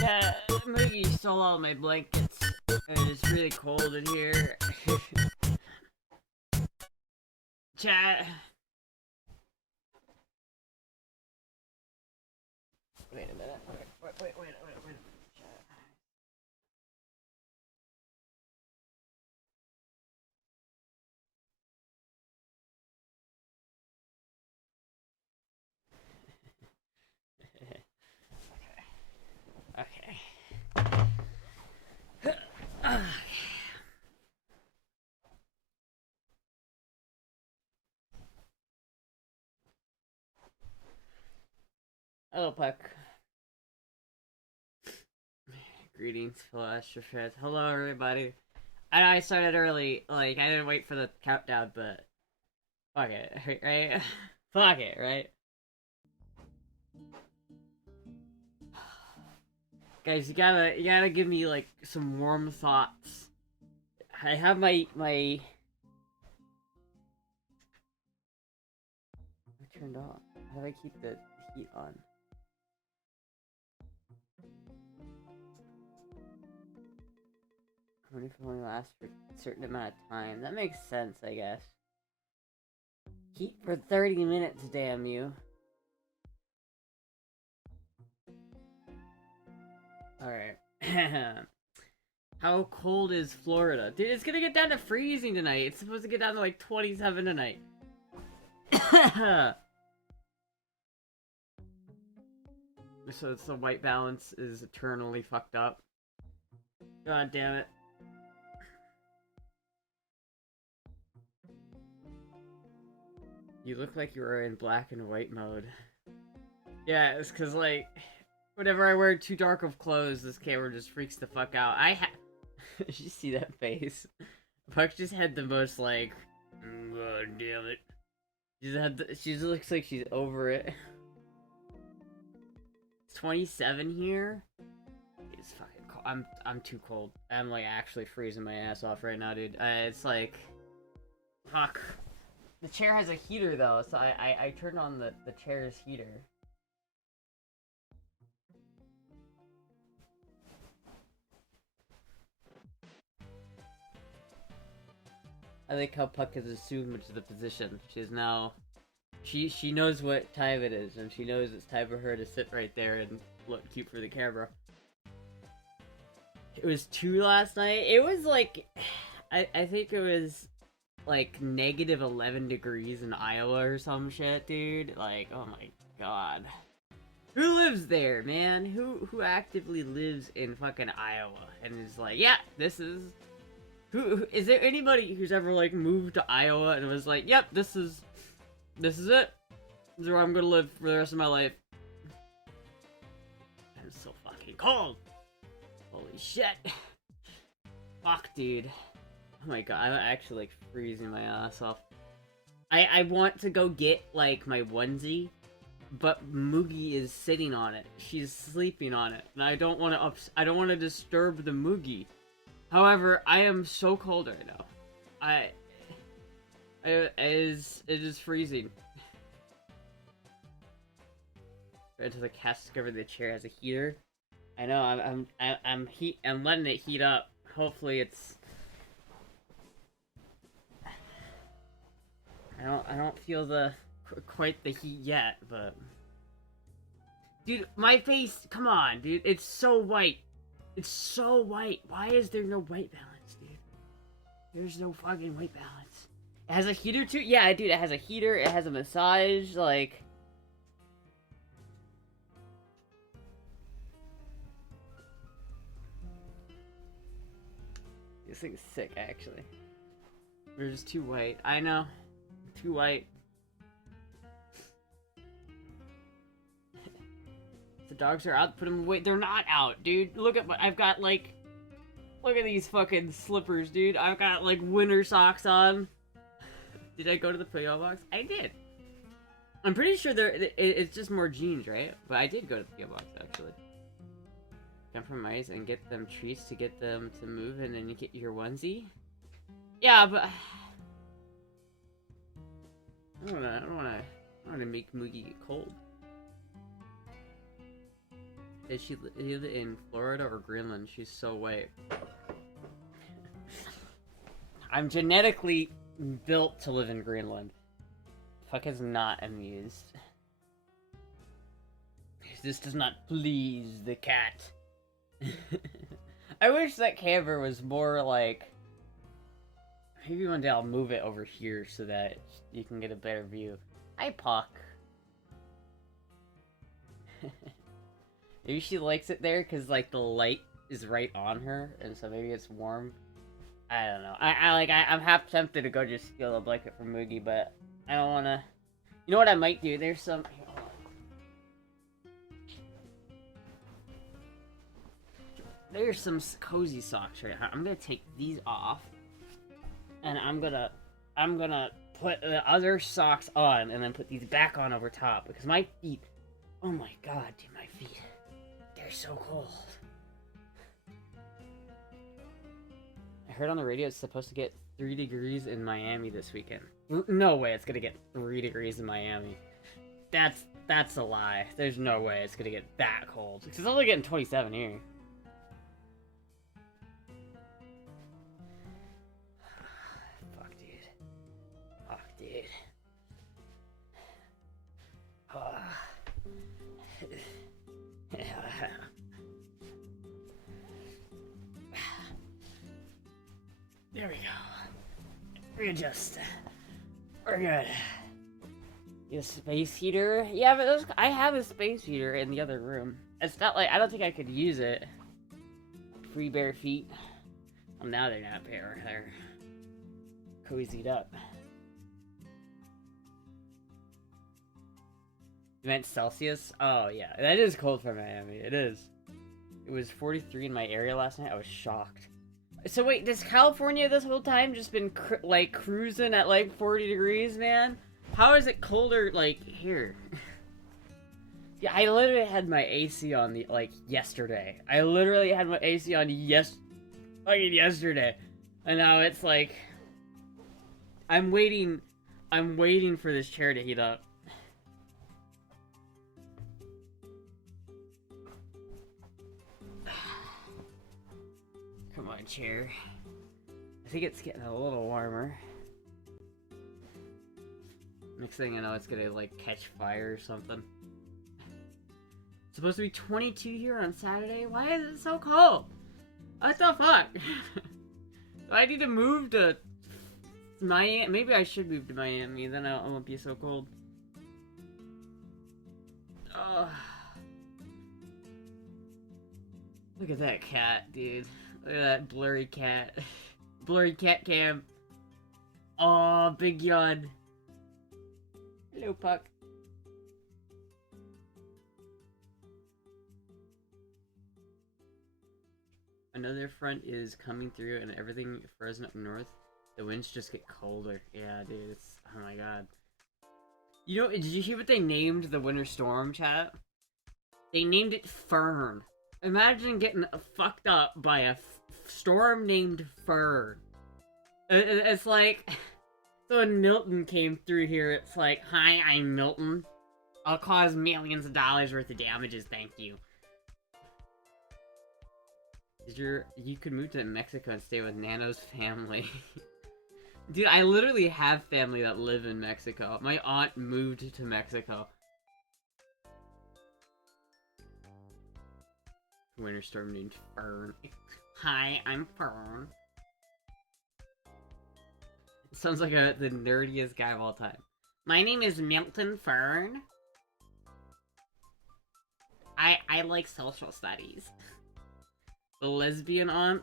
Yeah, I'm gonna install all my blankets. It's really cold in here. Chat. Wait a minute. Wait. Chat. Okay. Hello, Puck. Greetings, fellow Astra fans. Hello, everybody. I know I started early. Like, I didn't wait for the countdown, but fuck it, right? Fuck it, right? Guys, you gotta give me like some warm thoughts. I have my turned on. How do I keep the heat on? Only if it only lasts for a certain amount of time. That makes sense, I guess. Heat for 30 minutes, damn you. Alright. How cold is Florida? Dude, it's gonna get down to freezing tonight. It's supposed to get down to like 27 tonight. So it's the white balance is eternally fucked up. God damn it. You look like you were in black and white mode. Yeah, it's cause like, whenever I wear too dark of clothes, this camera just freaks the fuck out. You see that face? Puck just had the most like, God damn it. She just looks like she's over it. It's 27 here. It's fucking cold. I'm too cold. I'm like actually freezing my ass off right now, dude. It's like, fuck. The chair has a heater though, so I turned on the chair's heater. I like how Puck has assumed the position. She's now... She knows what time it is, and she knows it's time for her to sit right there and look cute for the camera. It was 2 last night. It was like... I think it was like negative 11 degrees in Iowa or some shit, dude. Like, oh my god. Who lives there, man? Who actively lives in fucking Iowa and is like, yeah, this is... Who is there anybody who's ever like moved to Iowa and was like, yep, this is it. This is where I'm gonna live for the rest of my life. It's so fucking cold. Holy shit. Fuck, dude. Oh my god, I'm actually like freezing my ass off. I want to go get like my onesie, but Moogie is sitting on it. She's sleeping on it, and I don't want to disturb the Moogie. However, I am so cold right now. It is freezing. Until the cat discovered the chair has a heater. I know. I'm letting it heat up. Hopefully, it's. I don't feel quite the heat yet, but. Dude, my face. Come on, dude. It's so white. It's so white. Why is there no white balance, dude? There's no fucking white balance. It has a heater too? Yeah, dude, it has a heater, it has a massage, like... This thing's sick, actually. We're just too white. I know. Too white. The dogs are out, put them away. They're not out, dude. Look at what I've got, like... Look at these fucking slippers, dude. I've got, like, winter socks on. Did I go to the P.O. box? I did. I'm pretty sure it's just more jeans, right? But I did go to the P.O. box, actually. Compromise and get them treats to get them to move, and then you get your onesie? Yeah, but... I don't wanna make Moogie get cold. Did she live in Florida or Greenland? She's so white. I'm genetically built to live in Greenland. Puck is not amused. This does not please the cat. I wish that camera was more like... Maybe one day I'll move it over here so that you can get a better view. Hi, Puck. Maybe she likes it there because, like, the light is right on her, and so maybe it's warm. I don't know. I'm half tempted to go just steal a blanket from Moogie, but I don't want to... You know what I might do? There's some... Here, hold on. There's some cozy socks right here. I'm gonna take these off, and I'm gonna put the other socks on, and then put these back on over top, because my feet... Oh my god, dude, my feet... They're so cold. I heard on the radio it's supposed to get 3 degrees in Miami this weekend. No way it's gonna get 3 degrees in Miami. That's a lie. There's no way it's gonna get that cold. It's only getting 27 here. Fuck, dude. Fuck, dude. There we go. Readjust. We're good. Get a space heater. Yeah, but I have a space heater in the other room. It's not like I don't think I could use it. Free bare feet. Well, now they're not bare. They're cozied up. You meant Celsius? Oh yeah, that is cold for Miami. It is. It was 43 in my area last night. I was shocked. So wait, does California this whole time just been like cruising at like 40 degrees, man? How is it colder like here? Yeah, I literally had my AC on yesterday. I literally had my AC on fucking yesterday, and now it's like I'm waiting for this chair to heat up. Come on, chair. I think it's getting a little warmer. Next thing I know, it's gonna, like, catch fire or something. It's supposed to be 22 here on Saturday? Why is it so cold? What the fuck? Do I need to move to Miami? Maybe I should move to Miami, then I won't be so cold. Look at that cat, dude. Look at that blurry cat. Blurry cat cam. Oh, big yawn. Hello, Puck. Another front is coming through and everything frozen up north. The winds just get colder. Yeah, dude, it's... Oh my god. You know, did you hear what they named the winter storm, chat? They named it Fern. Imagine getting fucked up by a storm named Fern. It's like... So when Milton came through here, it's like, hi, I'm Milton. I'll cause millions of dollars worth of damages, thank you. You could move to Mexico and stay with Nano's family. Dude, I literally have family that live in Mexico. My aunt moved to Mexico. Winter storm named Fern. Hi, I'm Fern. Sounds like the nerdiest guy of all time. My name is Milton Fern. I like social studies. The lesbian aunt?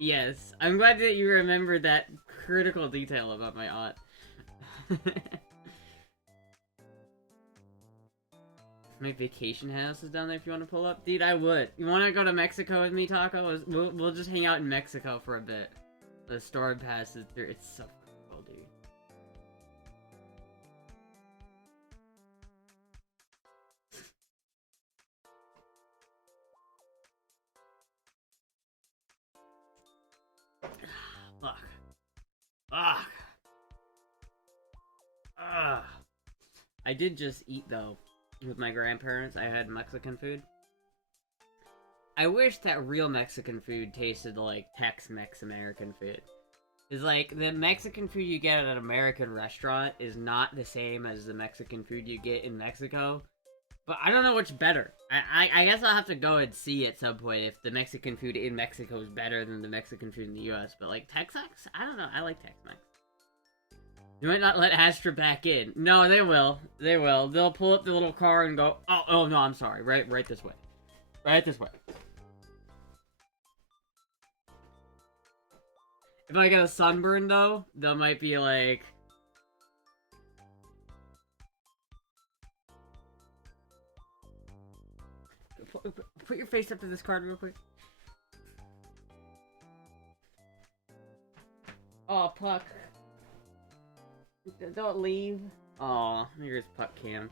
Yes. I'm glad that you remembered that critical detail about my aunt. My vacation house is down there if you want to pull up. Dude, I would. You want to go to Mexico with me, Taco? We'll just hang out in Mexico for a bit. The storm passes through. It's so cool, dude. Fuck. Fuck. Ugh. I did just eat, though, with my grandparents. I had Mexican food. I wish that real Mexican food tasted like Tex-Mex American food. It's like, the Mexican food you get at an American restaurant is not the same as the Mexican food you get in Mexico. But I don't know which better. I guess I'll have to go and see at some point if the Mexican food in Mexico is better than the Mexican food in the US. But like, Tex-Mex? I don't know. I like Tex-Mex. You might not let Astra back in. No, they will. They will. They'll pull up the little car and go, oh no, I'm sorry. Right this way. Right this way. If I get a sunburn, though, they might be like... Put your face up to this card real quick. Oh, Puck. Don't leave. Aw, here's Puck Cam.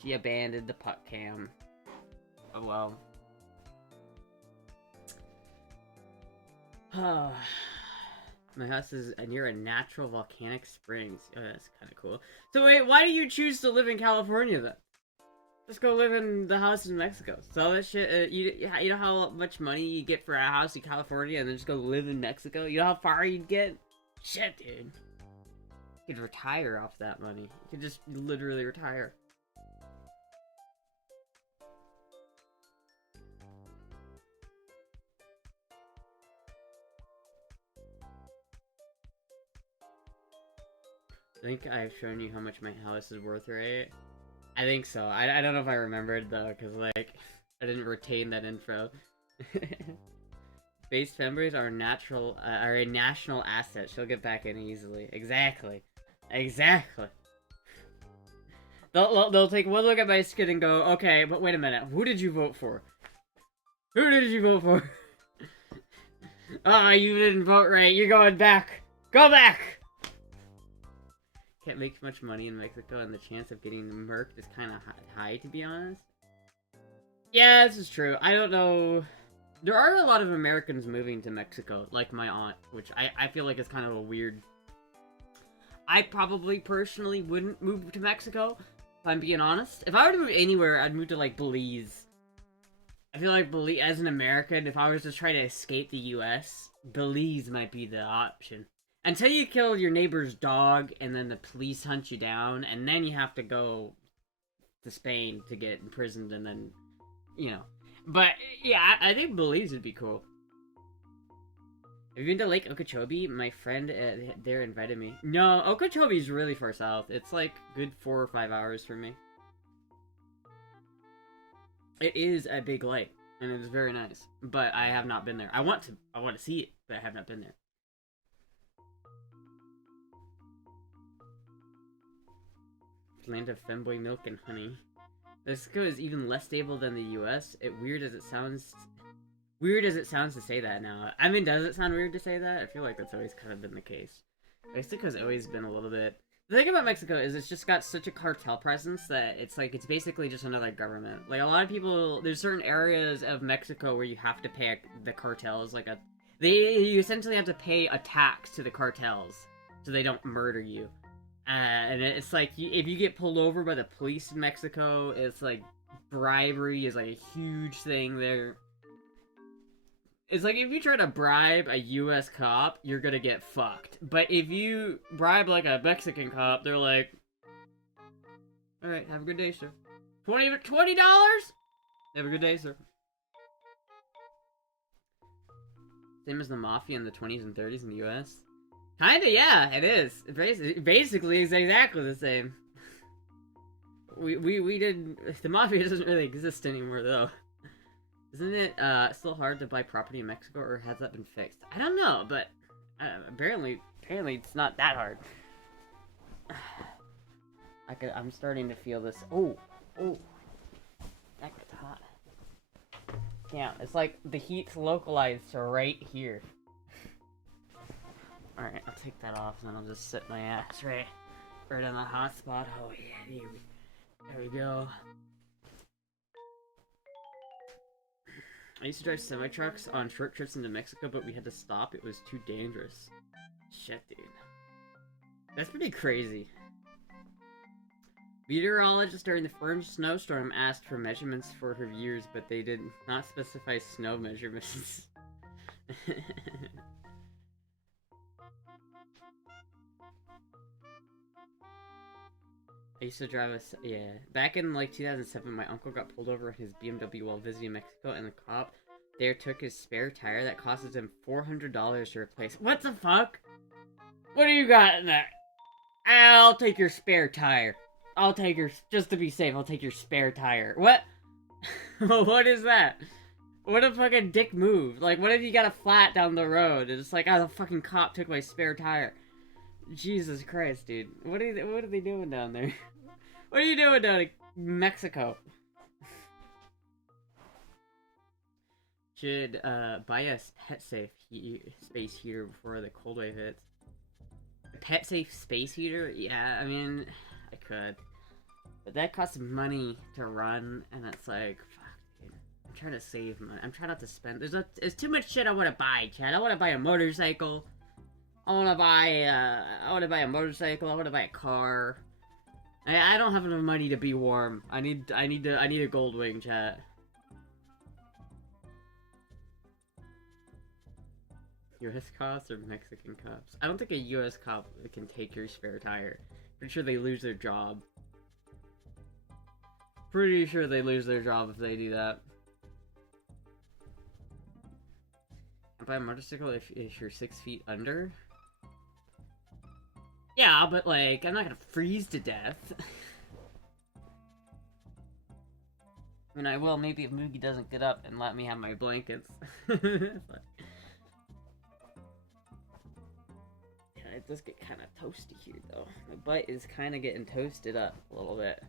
She abandoned the Puck Cam. Oh well. My house is near a natural volcanic springs. Oh, that's kind of cool. So wait, why do you choose to live in California then? Just go live in the house in Mexico. Sell that shit. You know how much money you get for a house in California, and then just go live in Mexico? You know how far you'd get? Shit, dude. You could retire off that money. You could just literally retire. I think I've shown you how much my house is worth, right? I think so. I don't know if I remembered, though, because, like, I didn't retain that info. Base members are a national asset. She'll get back in easily. Exactly. Exactly. They'll take one look at my skin and go, okay, but wait a minute. Who did you vote for? Who did you vote for? Ah, you didn't vote right. You're going back. Go back! Can't make much money in Mexico, and the chance of getting murked is kind of high, to be honest. Yeah, this is true. I don't know. There are a lot of Americans moving to Mexico, like my aunt, which I feel like is kind of a weird... I probably personally wouldn't move to Mexico, if I'm being honest. If I were to move anywhere, I'd move to, like, Belize. I feel like Belize, as an American, if I was to try to escape the US, Belize might be the option. Until you kill your neighbor's dog, and then the police hunt you down, and then you have to go to Spain to get imprisoned, and then, you know. But, yeah, I think Belize would be cool. Have you been to Lake Okeechobee? My friend there invited me. No, Okeechobee's really far south. It's like good 4 or 5 hours for me. It is a big lake, and it is very nice. But I have not been there. I want to see it, but I have not been there. Land of femboy milk and honey. Mexico is even less stable than the U.S. Weird as it sounds to say that now. I mean, does it sound weird to say that? I feel like that's always kind of been the case. Mexico's always been a little bit... The thing about Mexico is it's just got such a cartel presence that it's like, it's basically just another government. Like, a lot of people... There's certain areas of Mexico where you have to pay the cartels, like you essentially have to pay a tax to the cartels so they don't murder you. And it's like, if you get pulled over by the police in Mexico, it's like, bribery is like a huge thing there. It's like, if you try to bribe a US cop, you're gonna get fucked. But if you bribe like a Mexican cop, they're like, alright, have a good day, sir. $20? Have a good day, sir. Same as the mafia in the 20s and 30s in the US. Kinda, yeah, it is. Basically, it's exactly the same. We didn't... The mafia doesn't really exist anymore, though. Isn't it, still hard to buy property in Mexico, or has that been fixed? I don't know, but... apparently it's not that hard. I'm starting to feel this... Oh! That gets hot. Yeah, it's like the heat's localized to right here. Alright, I'll take that off, and then I'll just sit my ass right on the hot spot. Oh yeah, there we go. I used to drive semi-trucks on short trips into Mexico, but we had to stop. It was too dangerous. Shit, dude. That's pretty crazy. Meteorologist during the first snowstorm asked for measurements for her viewers, but they did not specify snow measurements. I used to drive yeah. Back in like 2007, my uncle got pulled over in his BMW while visiting Mexico, and the cop there took his spare tire that costed him $400 to replace. What the fuck? What do you got in that? I'll take your spare tire. I'll take your, just to be safe, I'll take your spare tire. What? What is that? What a fucking dick move. Like, what if you got a flat down the road and it's like, oh, the fucking cop took my spare tire. Jesus Christ, dude. What are they doing down there? What are you doing down in Mexico? Should, buy a pet safe space heater before the cold wave hits. A pet safe space heater? Yeah, I mean, I could. But that costs money to run, and it's like, fuck, dude. I'm trying to save money. I'm trying not to spend. There's too much shit I want to buy, Chad. I want to buy a motorcycle. I want to buy a motorcycle. I want to buy a car. I don't have enough money to be warm. I need a gold wing, chat. US cops or Mexican cops? I don't think a US cop can take your spare tire. Pretty sure they lose their job. Pretty sure they lose their job if they do that. Buy a motorcycle if you're 6 feet under? Yeah, but like, I'm not gonna freeze to death. I mean, I will maybe if Moogie doesn't get up and let me have my blankets. But... yeah, it does get kind of toasty here, though. My butt is kind of getting toasted up a little bit.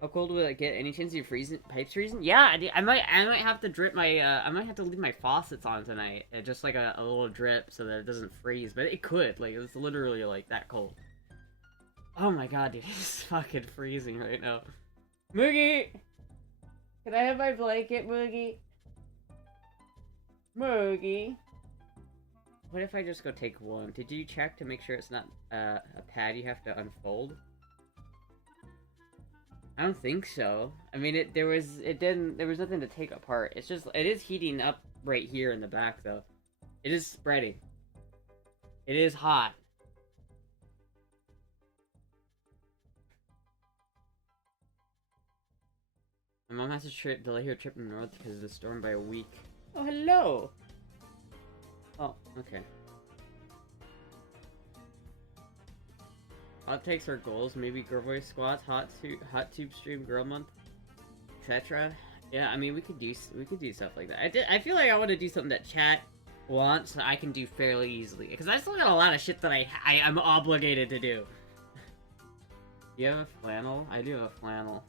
How cold will it get? Any chance of pipes freezing? Yeah, I might have to drip my, I might have to leave my faucets on tonight. Just like a little drip so that it doesn't freeze. But it could, like, it's literally, like, that cold. Oh my god, dude, it's fucking freezing right now. Moogie! Can I have my blanket, Moogie? Moogie! What if I just go take one? Did you check to make sure it's not, a pad you have to unfold? I don't think so. I mean, there was nothing to take apart. It's just, it is heating up right here in the back, though. It is spreading. It is hot. My mom has to delay her trip north because of the storm by a week. Oh, hello! Oh, okay. Hot takes or goals, maybe girl voice squats, hot tube stream, girl month, etc. Yeah, I mean we could do stuff like that. I feel like I want to do something that chat wants I can do fairly easily because I still got a lot of shit that I'm obligated to do. Do you have a flannel? I do have a flannel.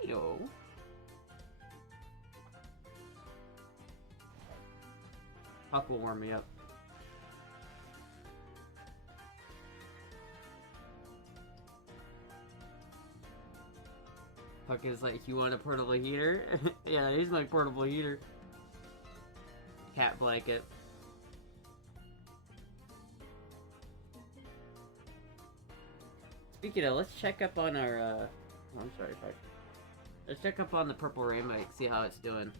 Hello. Puck will warm me up. Puck is like, you want a portable heater? Yeah, he's my portable heater. Cat blanket. Speaking of, let's check up on our, oh, I'm sorry, Puck. Let's check up on the purple rainbow, see how it's doing.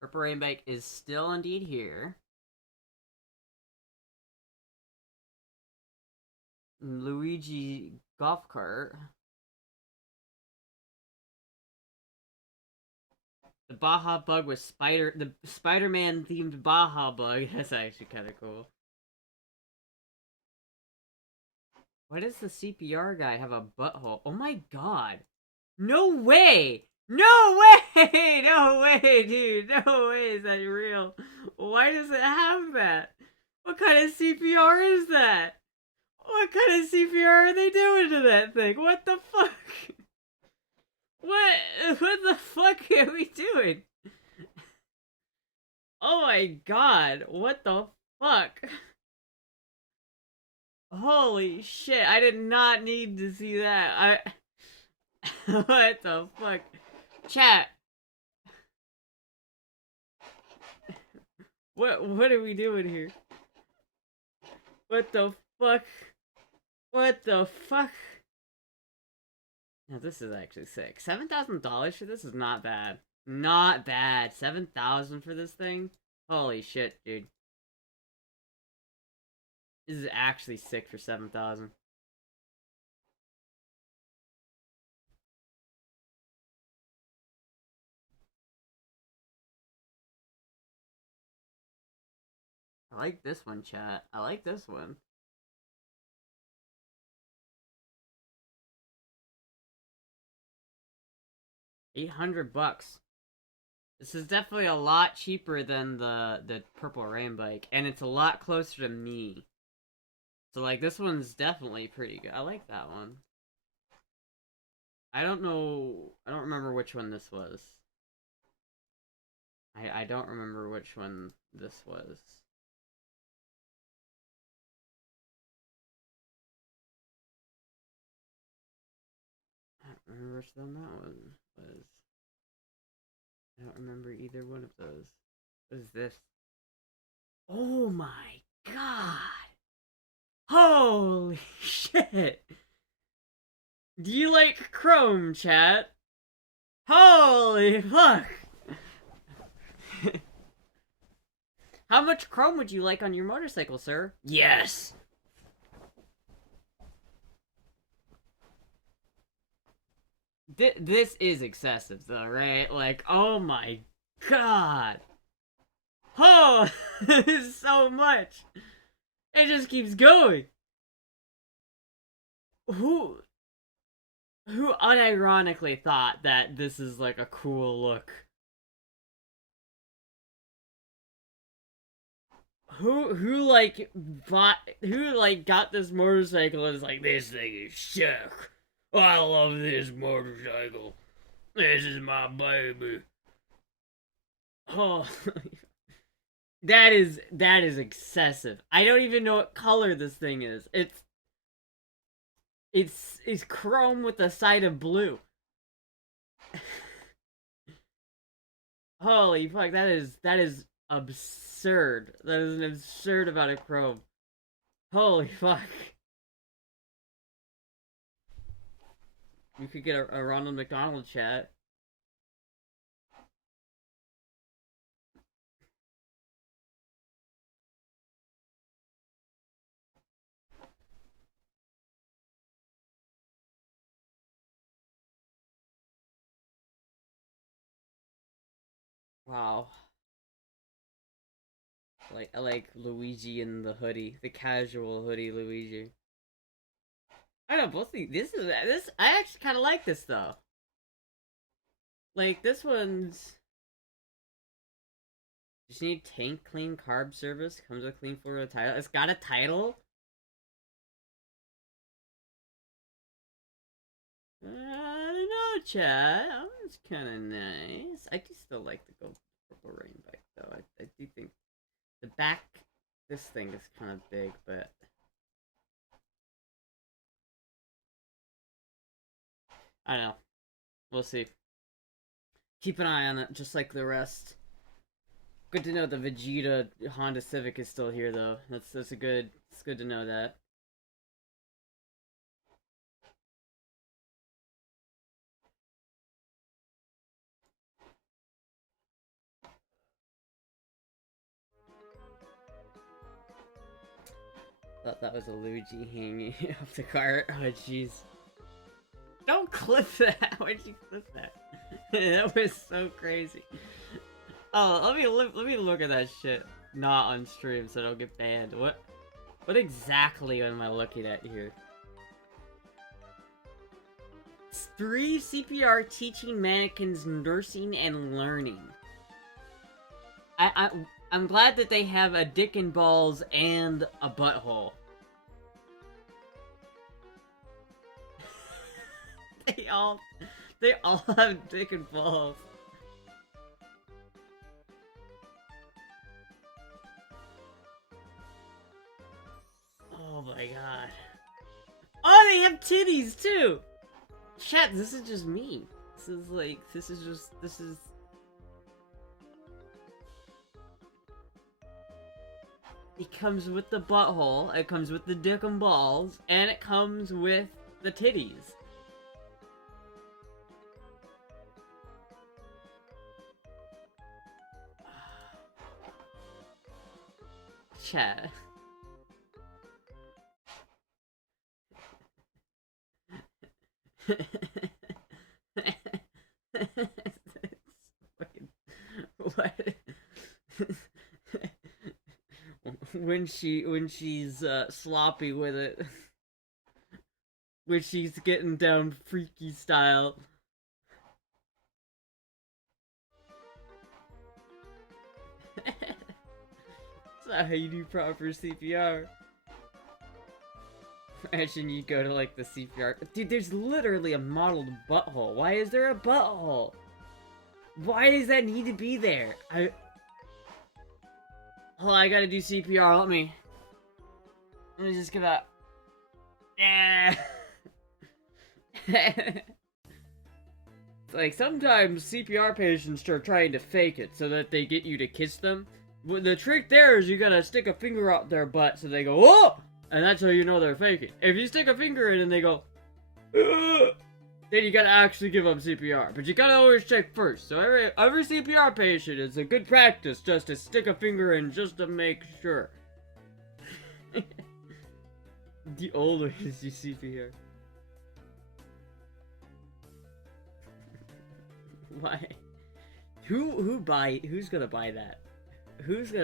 Purple Rainbake is still indeed here. Luigi golf cart. The Baja Bug was the Spider-Man themed Baja Bug. That's actually kind of cool. Why does the CPR guy have a butthole? Oh my god. No way! No way! No way, dude! No way is that real. Why does it have that? What kind of CPR is that? What kind of CPR are they doing to that thing? What the fuck? What the fuck are we doing? Oh my god, what the fuck? Holy shit, I did not need to see that. What the fuck? Chat. What are we doing here? What the fuck? What the fuck? Now this is actually sick. $7,000 for this is not bad. Not bad. 7,000 for this thing? Holy shit, dude. This is actually sick for 7,000. I like this one, chat. I like this one. $800. This is definitely a lot cheaper than the Purple Rain Bike, and it's a lot closer to me. So like this one's definitely pretty good. I like that one. I don't remember which one this was. I don't remember which one this was. I don't remember which one that one was. I don't remember either one of those. What is this? Oh my god! Holy shit! Do you like Chrome, chat? Holy fuck! How much Chrome would you like on your motorcycle, sir? Yes! This is excessive, though, right? Like, oh my god! Oh! This is so much! It just keeps going! Who unironically thought that this is like a cool look? who like bought who like got this motorcycle and is like, this thing is sick. I love this motorcycle. This is my baby. Oh, that is excessive. I don't even know what color this thing is. It's chrome with a side of blue. Holy fuck, that is absurd. That is an absurd amount of chrome. Holy fuck. We could get a Ronald McDonald chat. Wow. I like Luigi in the hoodie, the casual hoodie Luigi. I don't know, both these. This. I actually kind of like this though. Like this one's. Just need tank clean carb service. Comes with clean floor with a title. It's got a title. I don't know, Chad. Oh, it's kind of nice. I do still like the gold purple rain bike though. I do think the back. This thing is kind of big, but. I don't know. We'll see. Keep an eye on it, just like the rest. Good to know the Vegeta Honda Civic is still here, though. That's a good. It's good to know that. Thought that was a Luigi hanging off the cart. Oh jeez. Don't clip that. Why'd you clip that? That was so crazy. Oh, let me look at that shit. Not on stream, so I don't get banned. What exactly am I looking at here? It's 3 CPR teaching mannequins nursing and learning. I'm glad that they have a dick and balls and a butthole. They all have dick and balls. Oh my god. Oh, they have titties too! Chat, this is just me. This is... It comes with the butthole, it comes with the dick and balls, and it comes with the titties. Chat. What? when she's sloppy with it, when she's getting down freaky style. That's not how you do proper CPR. Imagine you go to like the CPR. Dude, there's literally a modeled butthole. Why is there a butthole? Why does that need to be there? Oh, I gotta do CPR. Let me just give up. Yeah. Like sometimes CPR patients are trying to fake it so that they get you to kiss them. But the trick there is you gotta stick a finger out their butt so they go, "Oh!" And that's how you know they're faking. If you stick a finger in and they go, "Ugh," then you gotta actually give them CPR. But you gotta always check first. So every CPR patient, it's a good practice just to stick a finger in just to make sure. The older is you CPR. Why? Who's gonna buy that?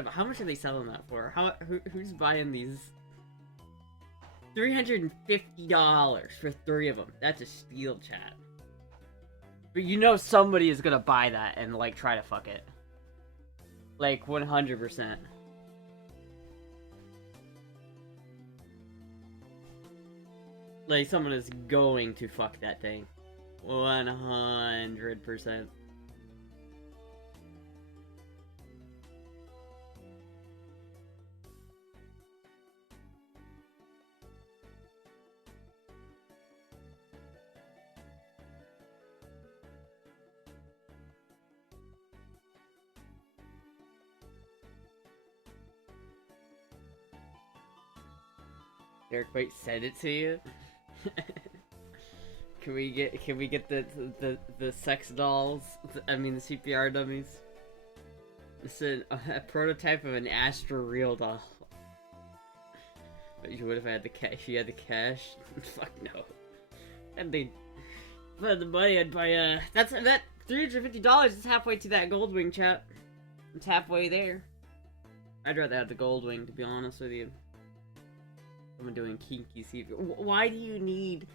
How much are they selling that for? Who's buying these? $350 for 3 of them. That's a steal, chat. But you know somebody is gonna buy that and like try to fuck it. Like 100%. Like, someone is going to fuck that thing. 100%. Eric White said it to you? Can we get the sex dolls? I mean the CPR dummies. It's a prototype of an Astra real doll. But you would have had the cash. You had the cash. Fuck no. And they, for the money, I'd buy that $350 is halfway to that Goldwing, chat. It's halfway there. I'd rather have the Goldwing, to be honest with you. I'm doing kinky CPR. Why do you need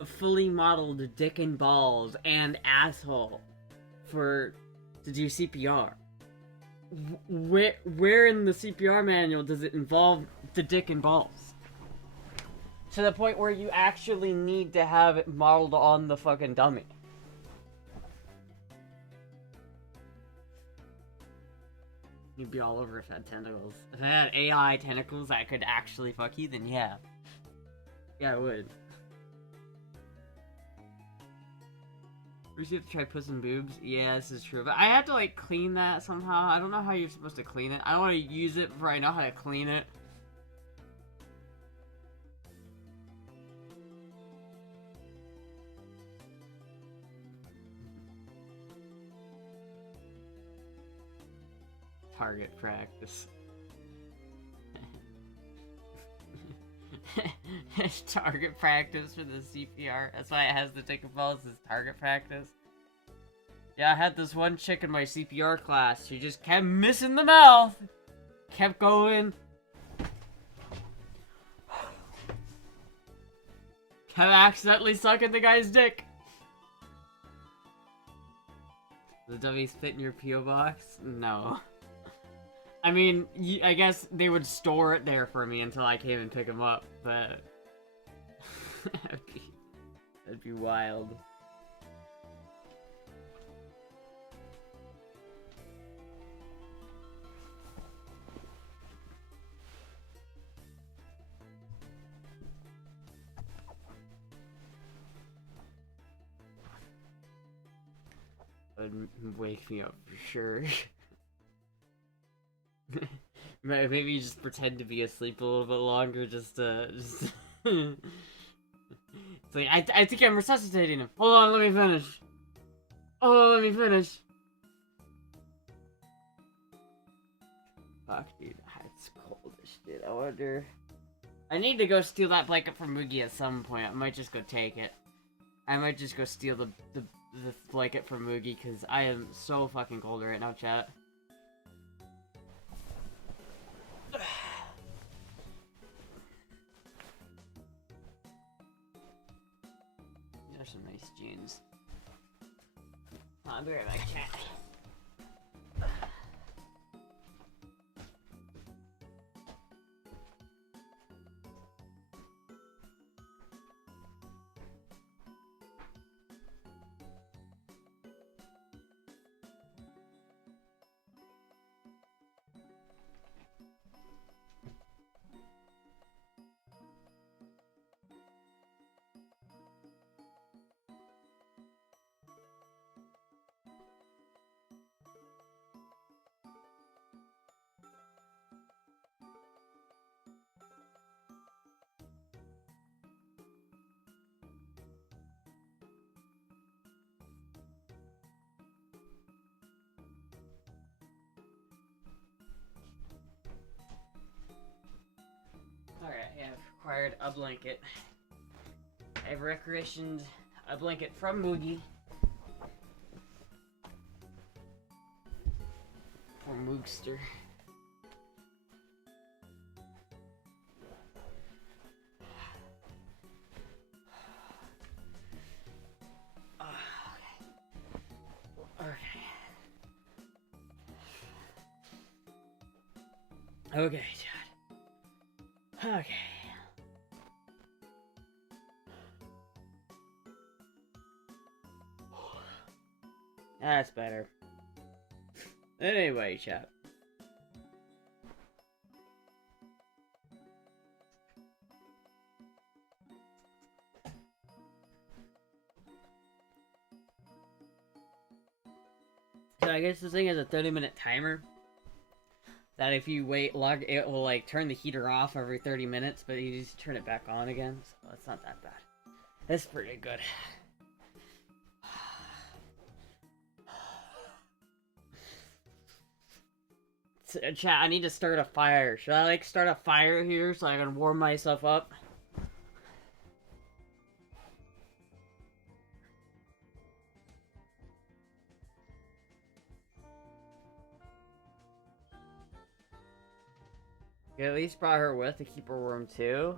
a fully modeled dick and balls and asshole to do CPR? Where in the CPR manual does it involve the dick and balls? To the point where you actually need to have it modeled on the fucking dummy. You'd be all over if I had tentacles. If I had AI tentacles that could actually fuck you, then yeah. Yeah, I would. First you have to try puss and boobs? Yeah, this is true. But I have to, like, clean that somehow. I don't know how you're supposed to clean it. I don't want to use it before I know how to clean it. Target practice. Target practice for the CPR. That's why it has the dick and balls, is target practice. Yeah, I had this one chick in my CPR class. She just kept missing the mouth. Kept going. Kept accidentally sucking the guy's dick. The dummies fit in your P.O. box? No. I mean, I guess they would store it there for me until I came and pick them up, but... that'd be wild. That'd wake me up for sure. Maybe you just pretend to be asleep a little bit longer, just it's like, I think I'm resuscitating him. Hold on, let me finish. Oh, let me finish. Fuck, dude, it's cold as shit. I wonder... I need to go steal that blanket from Moogie at some point. I might just go take it. I might just go steal the blanket from Moogie, because I am so fucking cold right now, chat. These are some nice jeans. I'll be right back, chat. Alright, yeah, I've acquired a blanket. I've requisitioned a blanket from Moogie. For Moogster. Okay, Chad. Okay. That's better. Anyway, chat. So I guess this thing has a 30-minute timer. That if you wait long, it will like turn the heater off every 30 minutes, but you just turn it back on again. So it's not that bad. That's pretty good. So, chat, I need to start a fire. Should I like start a fire here so I can warm myself up? You at least brought her with to keep her warm too.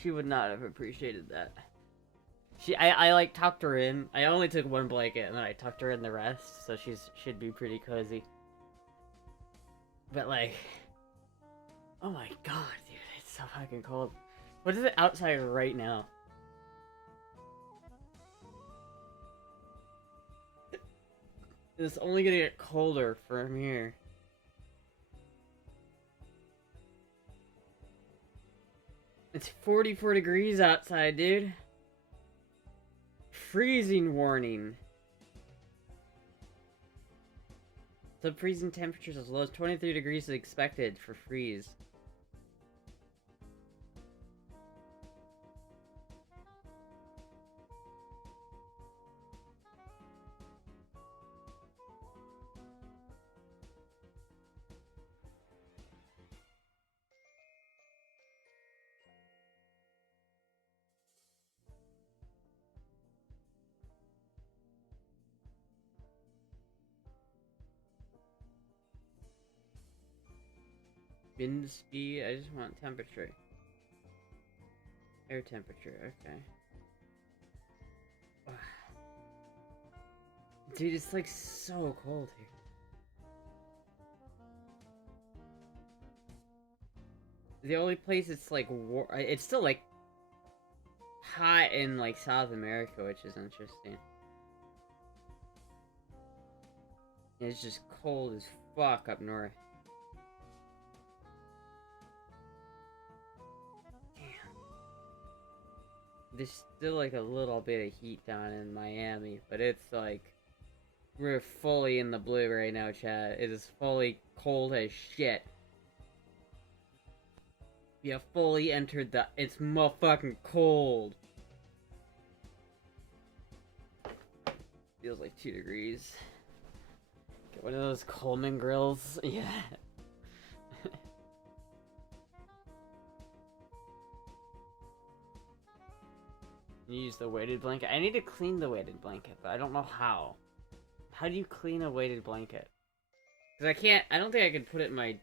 She would not have appreciated that. I like tucked her in. I only took one blanket and then I tucked her in the rest, so should be pretty cozy. But like, oh my god, dude, it's so fucking cold. What is it outside right now? It's only gonna get colder from here. It's 44 degrees outside, dude. Freezing warning. Sub-freezing temperatures as low as 23 degrees is expected for freeze. Wind speed, I just want temperature. Air temperature, okay. Dude, it's like so cold here. The only place it's like it's still like hot in like South America, which is interesting. It's just cold as fuck up north. There's still like a little bit of heat down in Miami, but it's like we're fully in the blue right now, chat. It is fully cold as shit. We have fully entered the it's motherfucking cold. Feels like 2 degrees. Get one of those Coleman grills. Yeah. You use the weighted blanket. I need to clean the weighted blanket, but I don't know how. How do you clean a weighted blanket? Because I don't think I could put it in my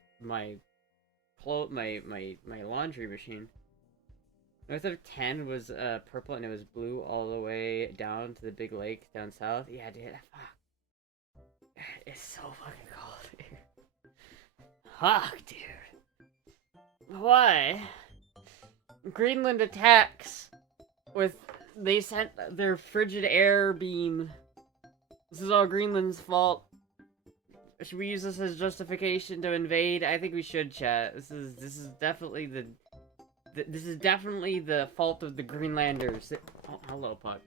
laundry machine. North of 10 was purple and it was blue all the way down to the big lake down south. Yeah, dude. Fuck. It's so fucking cold here. Fuck, dude. Why? Greenland attacks with... They sent their frigid air beam. This is all Greenland's fault. Should we use this as justification to invade? I think we should, chat. This is definitely this is definitely the fault of the Greenlanders. Oh, hello, Puck.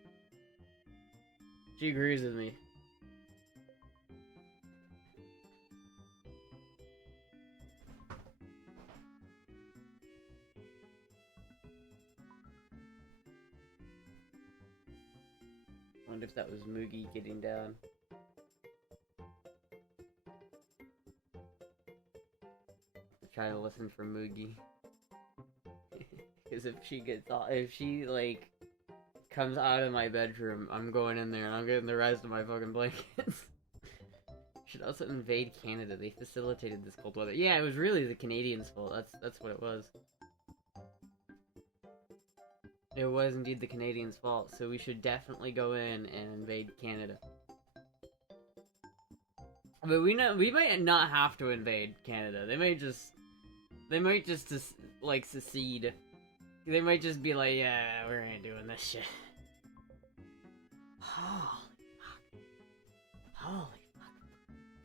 She agrees with me. I wonder if that was Moogie getting down. Try to listen for Moogie. Because if she like comes out of my bedroom, I'm going in there and I'm getting the rest of my fucking blankets. Should also invade Canada. They facilitated this cold weather. Yeah, it was really the Canadians' fault. That's what it was. It was indeed the Canadians' fault, so we should definitely go in and invade Canada. But we might not have to invade Canada. They might just like secede. They might just be like, yeah, we ain't doing this shit. Holy fuck. Holy fuck.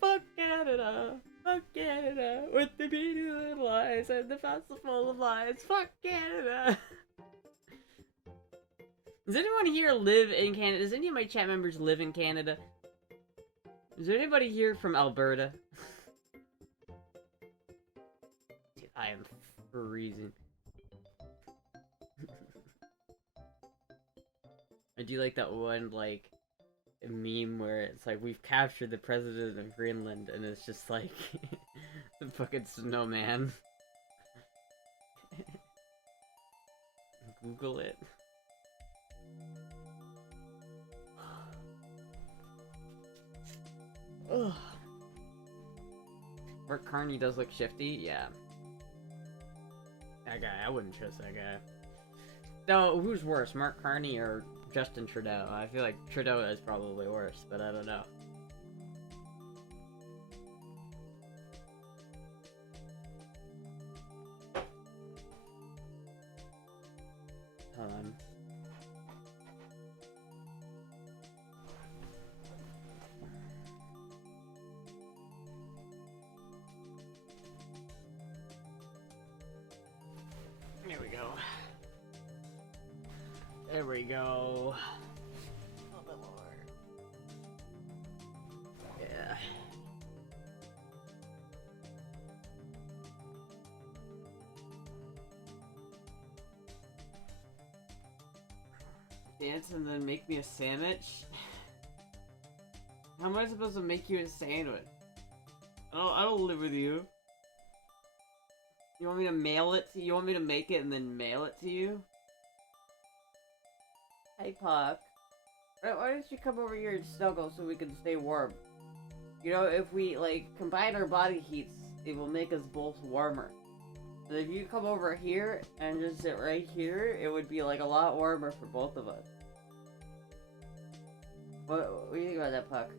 Fuck Canada! Fuck Canada! With the beauty little eyes and the festival full of lies! Fuck Canada! Does anyone here live in Canada? Does any of my chat members live in Canada? Is there anybody here from Alberta? Dude, I am freezing. I do like that one, like, meme where it's like, we've captured the president of Greenland, and it's just like, the fucking snowman. Google it. Ugh. Mark Carney does look shifty, yeah. That guy, I wouldn't trust that guy. No, who's worse, Mark Carney or Justin Trudeau? I feel like Trudeau is probably worse, but I don't know. Hold on. There we go. There we go. A little bit lower. Yeah. Dance and then make me a sandwich? How am I supposed to make you a sandwich? I don't live with you. You want me to mail it to you? You want me to make it and then mail it to you? Hey, Puck. Why don't you come over here and snuggle so we can stay warm? You know, if we, like, combine our body heats, it will make us both warmer. But if you come over here and just sit right here, it would be, like, a lot warmer for both of us. What do you think about that, Puck?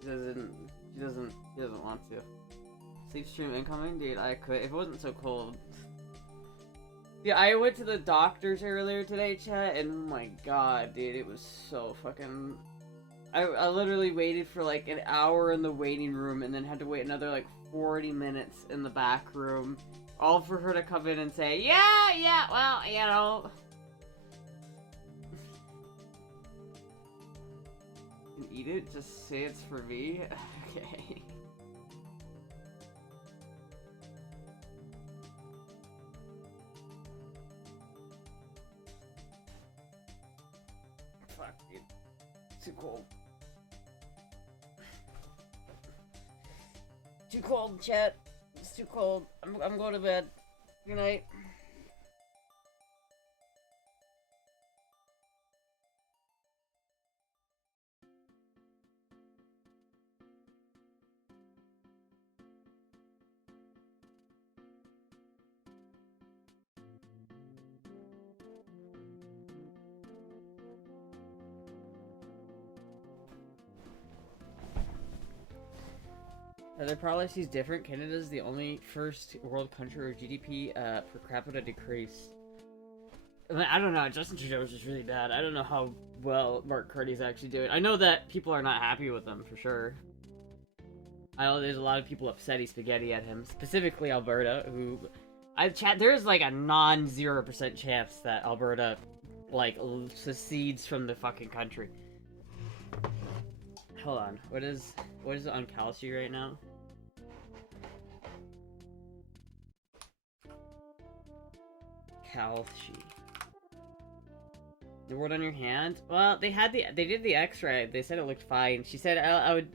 She doesn't want to. Sleep stream incoming? Dude, I could, if it wasn't so cold. Yeah, I went to the doctor's earlier today, chat, and oh my god, dude, it was so fucking... I literally waited for like an hour in the waiting room and then had to wait another like 40 minutes in the back room. All for her to come in and say, yeah, well, you know... You can eat it? Just say it's for me? Okay. Fuck, dude. It's too cold. Too cold, chat. It's too cold. I'm going to bed. Good night. Their policy's different. Canada's the only first world country where GDP per capita decreased. I don't know. Justin Trudeau was just really bad. I don't know how well Mark Carney's actually doing. I know that people are not happy with him for sure. I know there's a lot of people upset he's spaghetti at him, specifically Alberta, who there's like a non-0% chance that Alberta like secedes from the fucking country. Hold on. What is it on Calci right now? Calci. The word on your hand? Well, they did the X-ray. They said it looked fine. She said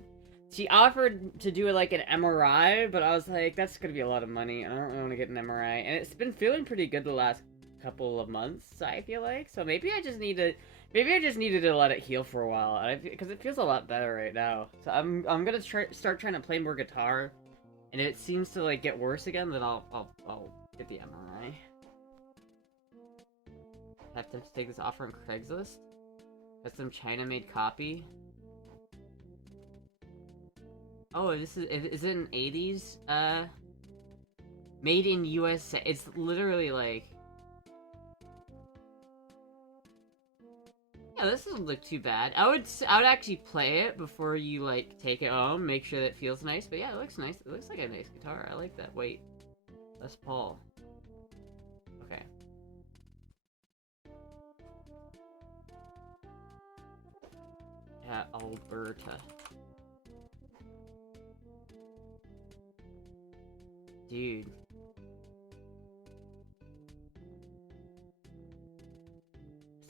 she offered to do like an MRI, but I was like, that's gonna be a lot of money. I don't really want to get an MRI, and it's been feeling pretty good the last couple of months. I feel like so maybe I just needed to let it heal for a while, because it feels a lot better right now. So I'm gonna start trying to play more guitar, and if it seems to like get worse again, then I'll get the MRI. Have to take this offer on Craigslist. Custom China-made copy. Oh, is it an 80s? Made in USA. It's literally like... Yeah, this doesn't look too bad. I would actually play it before you like take it home, make sure that it feels nice. But yeah, it looks nice. It looks like a nice guitar. I like that. Wait, Les Paul. Okay. Yeah, Alberta. Dude.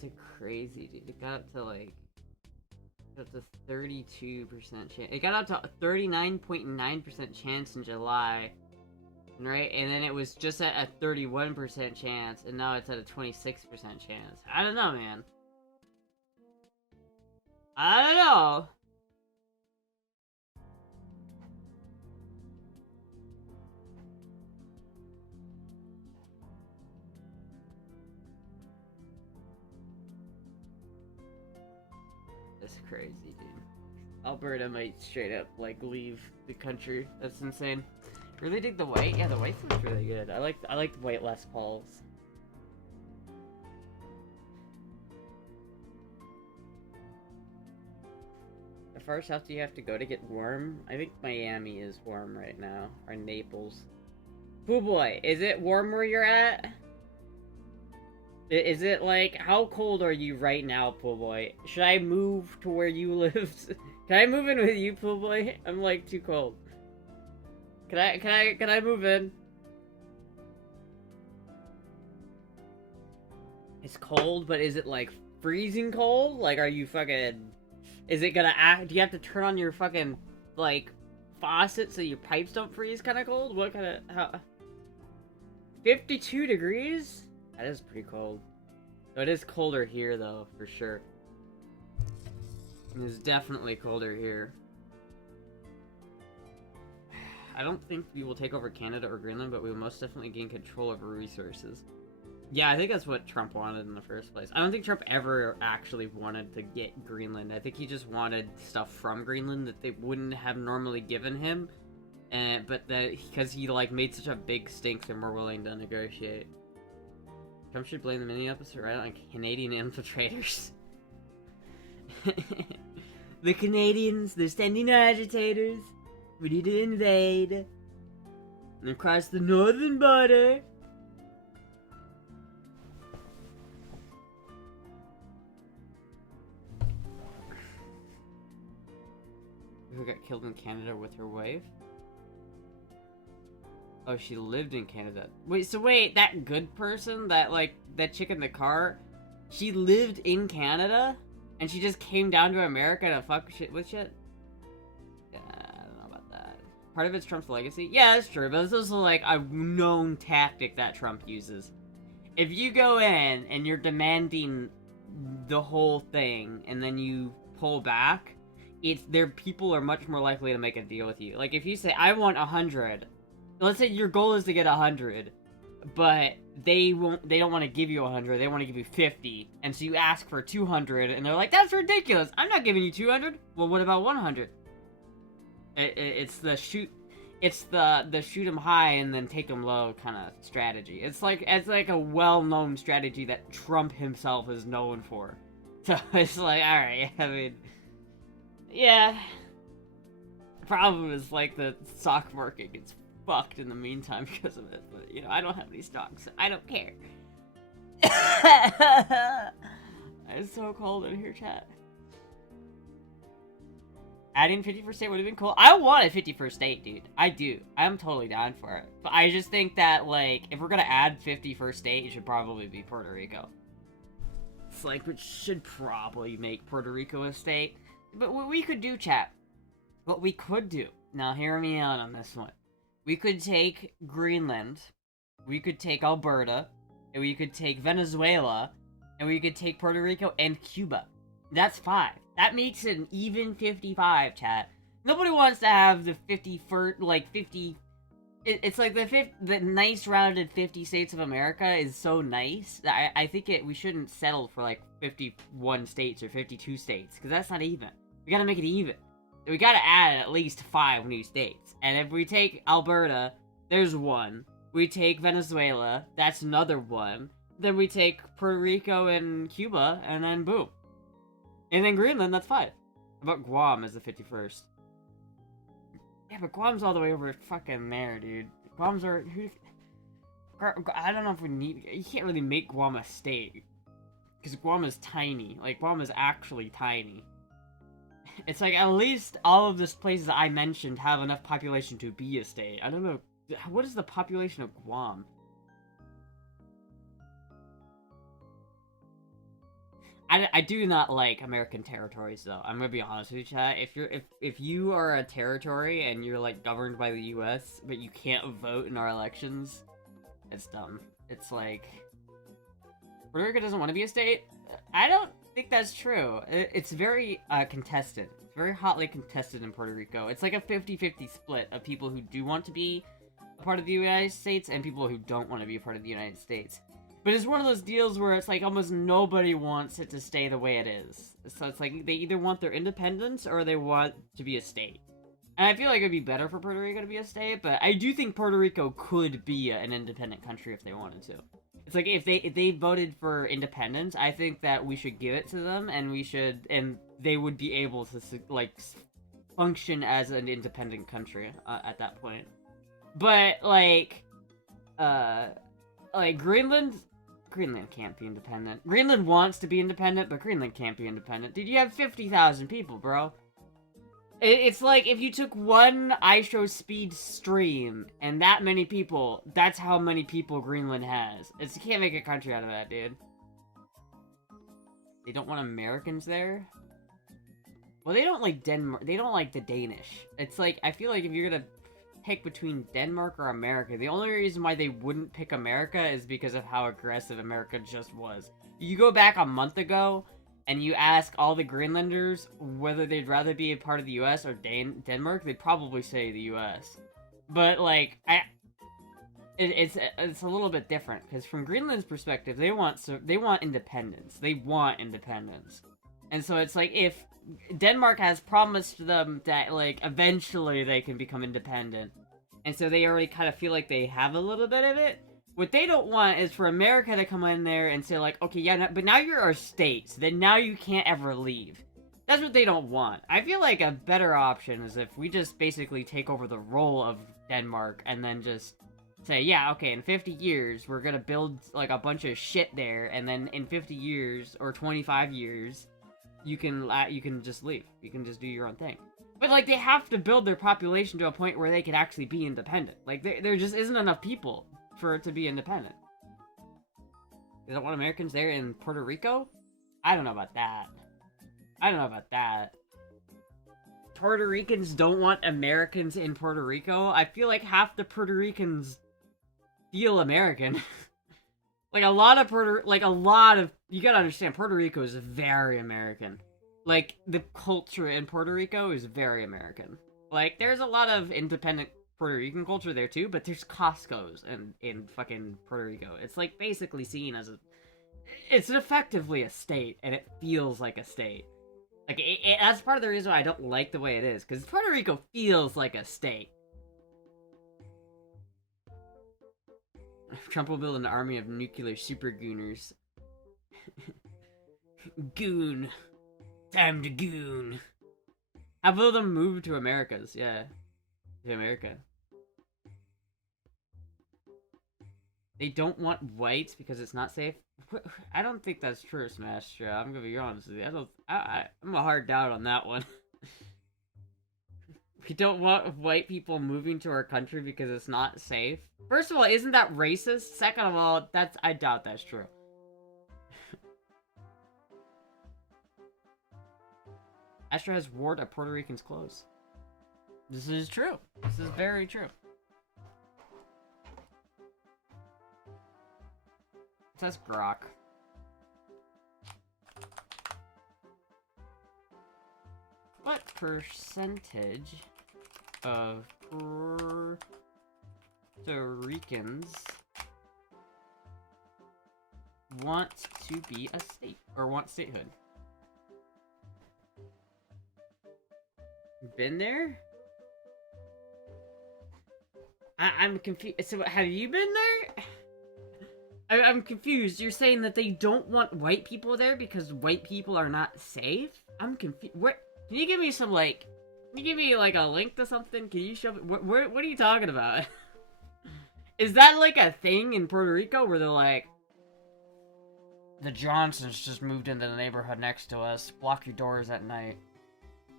It's crazy, dude. It got up to like 32% chance. It got up to 39.9% chance in July, right? And then it was just at a 31% chance, and now it's at a 26% chance. I don't know, man. I don't know. That's crazy, dude. Alberta might straight up, like, leave the country. That's insane. Really dig the white? Yeah, the white looks really good. I like the white Les Pauls. How far south do you have to go to get warm? I think Miami is warm right now. Or Naples. Pooh boy, is it warm where you're at? Is it like, how cold are you right now, Pool Boy? Should I move to where you live? Can I move in with you, Pool Boy? I'm like too cold. Can I move in? It's cold, but is it like freezing cold? Like, are you fucking... Is it gonna act... Do you have to turn on your fucking, like, faucet so your pipes don't freeze kind of cold? What kind of... How... 52 degrees? That is pretty cold. Oh, it is colder here, though, for sure. It is definitely colder here. I don't think we will take over Canada or Greenland, but we will most definitely gain control over resources. Yeah, I think that's what Trump wanted in the first place. I don't think Trump ever actually wanted to get Greenland. I think he just wanted stuff from Greenland that they wouldn't have normally given him. But that because he, like, made such a big stink, they're more willing to negotiate. Trump should blame the Minneapolis right on Canadian infiltrators. The Canadians, they're sending agitators. We need to invade. And across the northern border. Who got killed in Canada with her wife? Oh, she lived in Canada. Wait, so wait, that good person, that chick in the car, she lived in Canada? And she just came down to America to fuck shit with shit? Yeah, I don't know about that. Part of it's Trump's legacy? Yeah, that's true, but it's also like a known tactic that Trump uses. If you go in and you're demanding the whole thing, and then you pull back, people are much more likely to make a deal with you. Like, if you say, I want 100... Let's say your goal is to get 100, but they don't want to give you 100, they want to give you 50, and so you ask for 200, and they're like, that's ridiculous, I'm not giving you 200, well, what about 100? It's the shoot them high and then take them low kind of strategy. It's like a well-known strategy that Trump himself is known for. So it's like, alright, I mean, yeah. The problem is, like, the stock market gets fucked in the meantime because of it, but you know, I don't have any stocks, so I don't care. It's so cold in here, chat. Adding 51st state would have been cool. I want a 51st state, dude. I do. I'm totally down for it. But I just think that, like, if we're gonna add 51st state, it should probably be Puerto Rico. It's like, we should probably make Puerto Rico a state. But what we could do, chat, what we could do, now hear me out on this one. We could take Greenland, we could take Alberta, and we could take Venezuela, and we could take Puerto Rico and Cuba. That's 5. That makes it an even 55, chat. Nobody wants to have the 51st, like, 50... It's like the nice rounded 50 states of America is so nice that I think we shouldn't settle for, like, 51 states or 52 states, because that's not even. We gotta make it even. We gotta add at least 5 new states. And if we take Alberta, there's 1. We take Venezuela, that's another 1. Then we take Puerto Rico and Cuba, and then boom. And then Greenland, that's 5. How about Guam as the 51st? Yeah, but Guam's all the way over fucking there, dude. Guam's are... I don't know if we need... You can't really make Guam a state. Because Guam is tiny. Like, Guam is actually tiny. It's like, at least all of these places I mentioned have enough population to be a state. I don't know. What is the population of Guam? I do not like American territories, though. I'm gonna be honest with you, chat. If you are a territory and you're like governed by the U.S., but you can't vote in our elections, it's dumb. It's like Puerto Rico doesn't want to be a state. I don't think that's true. It's very contested. It's very hotly contested in Puerto Rico. It's like a 50-50 split of people who do want to be a part of the United States and people who don't want to be a part of the United States. But it's one of those deals where it's like almost nobody wants it to stay the way it is. So it's like they either want their independence or they want to be a state. And I feel like it would be better for Puerto Rico to be a state, but I do think Puerto Rico could be an independent country if they wanted to. It's like if they voted for independence, I think that we should give it to them, and they would be able to like function as an independent country at that point. But like Greenland can't be independent. Greenland wants to be independent, but Greenland can't be independent. Dude, you have 50,000 people, bro. It's like if you took one ISO speed stream and that many people, that's how many people Greenland has. You can't make a country out of that, dude. They don't want Americans there? Well, they don't like Denmark. They don't like the Danish. It's like, I feel like if you're gonna pick between Denmark or America, the only reason why they wouldn't pick America is because of how aggressive America just was. You go back a month ago, and you ask all the Greenlanders whether they'd rather be a part of the U.S. or Denmark, they'd probably say the U.S. But, like, it's a little bit different, because from Greenland's perspective, they want independence. They want independence. And so it's like, if Denmark has promised them that, like, eventually they can become independent, and so they already kind of feel like they have a little bit of it, what they don't want is for America to come in there and say, like, okay, yeah, but now you're our state, so then now you can't ever leave. That's what they don't want. I feel like a better option is if we just basically take over the role of Denmark and then just say, yeah, okay, in 50 years, we're gonna build, like, a bunch of shit there, and then in 50 years, or 25 years, you can just leave. You can just do your own thing. But, like, they have to build their population to a point where they can actually be independent. Like, there just isn't enough people for it to be independent. They don't want Americans there in Puerto Rico? I don't know about that. Puerto Ricans don't want Americans in Puerto Rico? I feel like half the Puerto Ricans feel American. You gotta understand, Puerto Rico is very American. Like, the culture in Puerto Rico is very American. Like, there's a lot of independent Puerto Rican culture there too, but there's Costco's in fucking Puerto Rico. It's like basically seen as it's effectively a state, and it feels like a state. Like, that's part of the reason why I don't like the way it is, because Puerto Rico feels like a state. Trump will build an army of nuclear super gooners. Goon. Time to goon. How about them move to Americas? Yeah. To America. They don't want whites because it's not safe? I don't think that's true, Smash. I'm gonna be honest with you. I'm a hard doubt on that one. We don't want white people moving to our country because it's not safe. First of all, isn't that racist? Second of all, I doubt that's true. Astra has wore a Puerto Rican's clothes. This is true. This is very true. It says grok. What percentage of Puerto Ricans want to be a state, or want statehood? Been there? I'm confused. So, have you been there? I'm confused. You're saying that they don't want white people there because white people are not safe? I'm confused. What? Can you give me some like? Can you give me like a link to something? Can you show me? What are you talking about? Is that like a thing in Puerto Rico where they're like, the Johnsons just moved into the neighborhood next to us. Block your doors at night.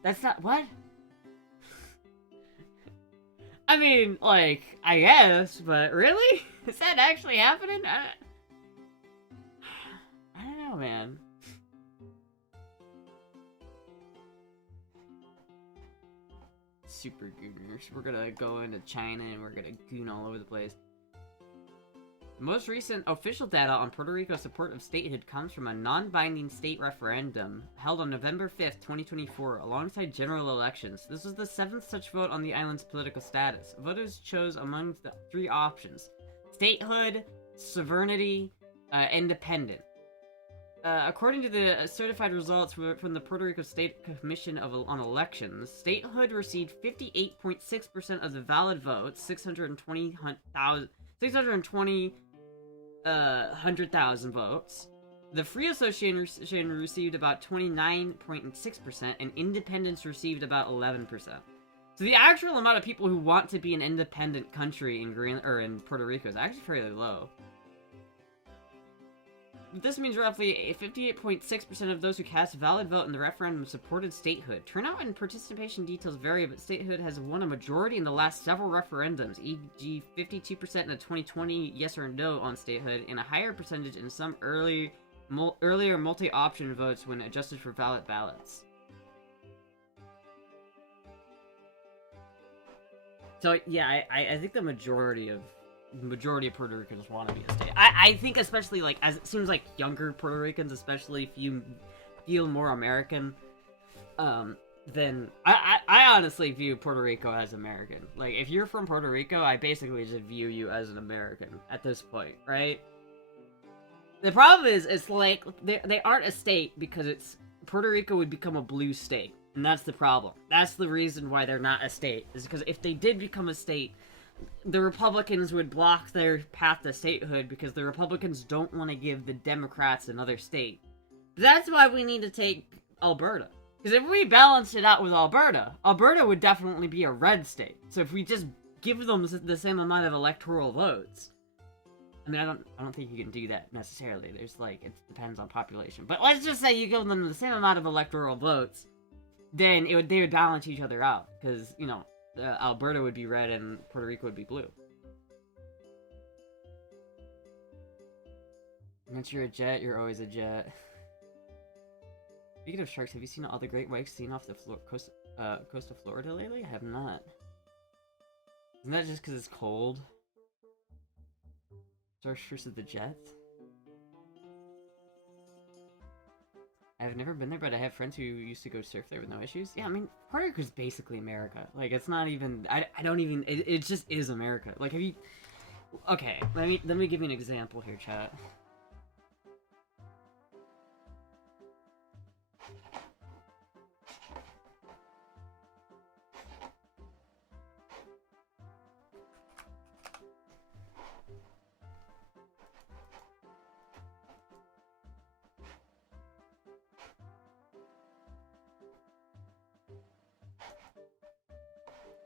That's not what? I mean, like, I guess, but really? Is that actually happening? I don't know, man. Super gooners. We're gonna go into China and we're gonna goon all over the place. The most recent official data on Puerto Rico's support of statehood comes from a non-binding state referendum held on November 5th, 2024, alongside general elections. This was the 7th such vote on the island's political status. Voters chose among the 3 options: statehood, sovereignty, independent. According to the certified results from the Puerto Rico State Commission on Elections, statehood received 58.6% of the valid votes, 620,000 votes. The Free Association received about 29.6%, and independents received about 11%. So the actual amount of people who want to be an independent country in Puerto Rico is actually fairly low. This means roughly 58.6% of those who cast a valid vote in the referendum supported statehood. Turnout and participation details vary, but statehood has won a majority in the last several referendums, e.g. 52% in the 2020 yes or no on statehood, and a higher percentage in some earlier multi-option votes when adjusted for valid ballots. So yeah, I think the majority of Puerto Ricans want to be a state. I think especially, like, as it seems like younger Puerto Ricans especially feel more American, then I honestly view Puerto Rico as American. Like, if you're from Puerto Rico, I basically just view you as an American at this point, right? The problem is, it's like, they aren't a state because Puerto Rico would become a blue state, and that's the problem. That's the reason why they're not a state, is because if they did become a state, the Republicans would block their path to statehood because the Republicans don't want to give the Democrats another state. That's why we need to take Alberta. Because if we balance it out with Alberta would definitely be a red state. So if we just give them the same amount of electoral votes, I mean, I don't think you can do that necessarily. There's like, it depends on population. But let's just say you give them the same amount of electoral votes, then they would balance each other out. Because, you know, Alberta would be red and Puerto Rico would be blue. Once you're a jet, you're always a jet. Speaking of sharks, have you seen all the great whites seen off the coast of Florida lately? I have not. Isn't that just because it's cold? Sharks versus the jets? I've never been there, but I have friends who used to go surf there with no issues. Yeah, I mean, Puerto Rico is basically America. Like, it's not even... I don't even... It just is America. Like, have you... Okay, let me give you an example here, chat.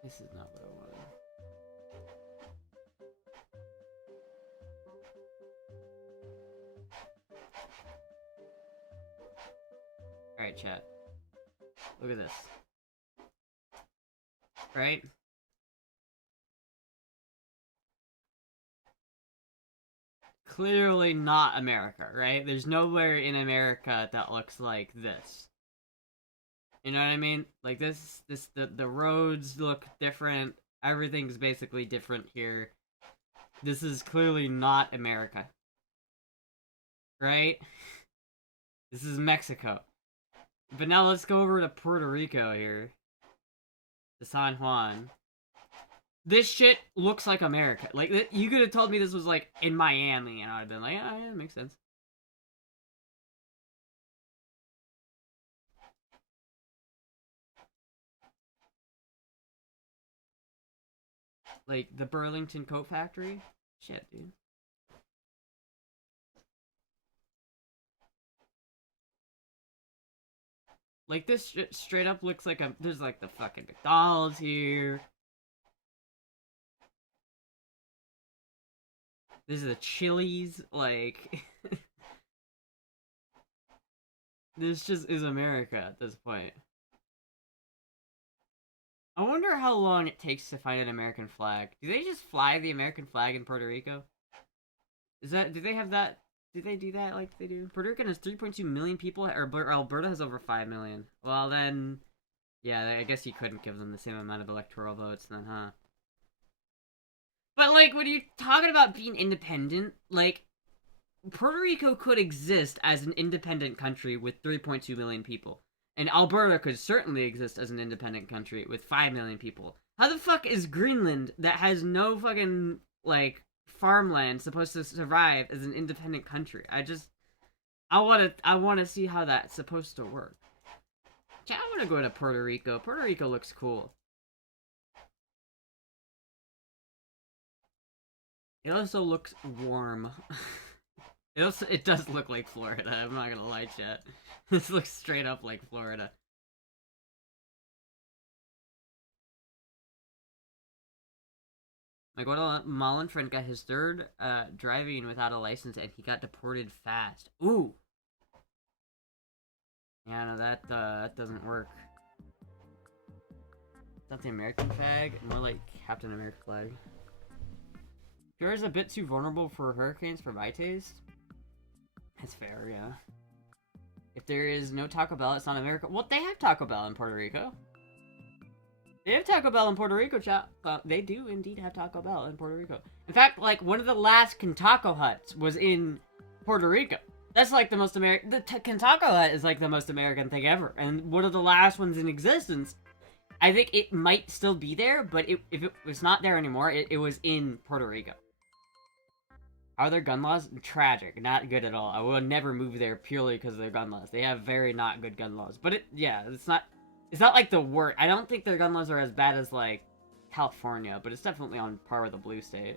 This is not what I wanted. Alright, chat. Look at this. Right? Clearly not America, right? There's nowhere in America that looks like this. You know what I mean? Like, the roads look different. Everything's basically different here. This is clearly not America. Right? This is Mexico. But now let's go over to Puerto Rico here. To San Juan. This shit looks like America. Like, you could have told me this was, like, in Miami, and I'd have been like, oh, yeah, it makes sense. Like, the Burlington Coat Factory? Shit, dude. Like, this straight up looks like there's like the fucking McDonald's here. This is the Chili's, like... This just is America at this point. I wonder how long it takes to find an American flag. Do they just fly the American flag in Puerto Rico? Do they have that? Do they do that like they do? Puerto Rico has 3.2 million people, or Alberta has over 5 million. Well then, yeah, I guess you couldn't give them the same amount of electoral votes then, huh? But like, when you're talking about being independent, like, Puerto Rico could exist as an independent country with 3.2 million people. And Alberta could certainly exist as an independent country with 5 million people. How the fuck is Greenland, that has no fucking, like, farmland, supposed to survive as an independent country? I wanna see how that's supposed to work. I wanna go to Puerto Rico. Puerto Rico looks cool. It also looks warm. It does look like Florida, I'm not gonna lie, chat. This looks straight up like Florida. My Guatemalan friend got his third driving without a license and he got deported fast. Ooh! Yeah, no, that doesn't work. Is that the American flag? More like Captain America flag. Sure is a bit too vulnerable for hurricanes for my taste. That's fair, yeah. If there is no Taco Bell, it's not America. Well, they have Taco Bell in Puerto Rico. They have Taco Bell in Puerto Rico, chat. They do indeed have Taco Bell in Puerto Rico. In fact, like, one of the last Kentucky Huts was in Puerto Rico. That's like the most American... The Kentucky Hut is like the most American thing ever. And one of the last ones in existence. I think it might still be there, but if it was not there anymore, it was in Puerto Rico. Are their gun laws? Tragic. Not good at all. I will never move there purely because of their gun laws. They have very not good gun laws. But it's not like the worst. I don't think their gun laws are as bad as, like, California, but it's definitely on par with the blue state.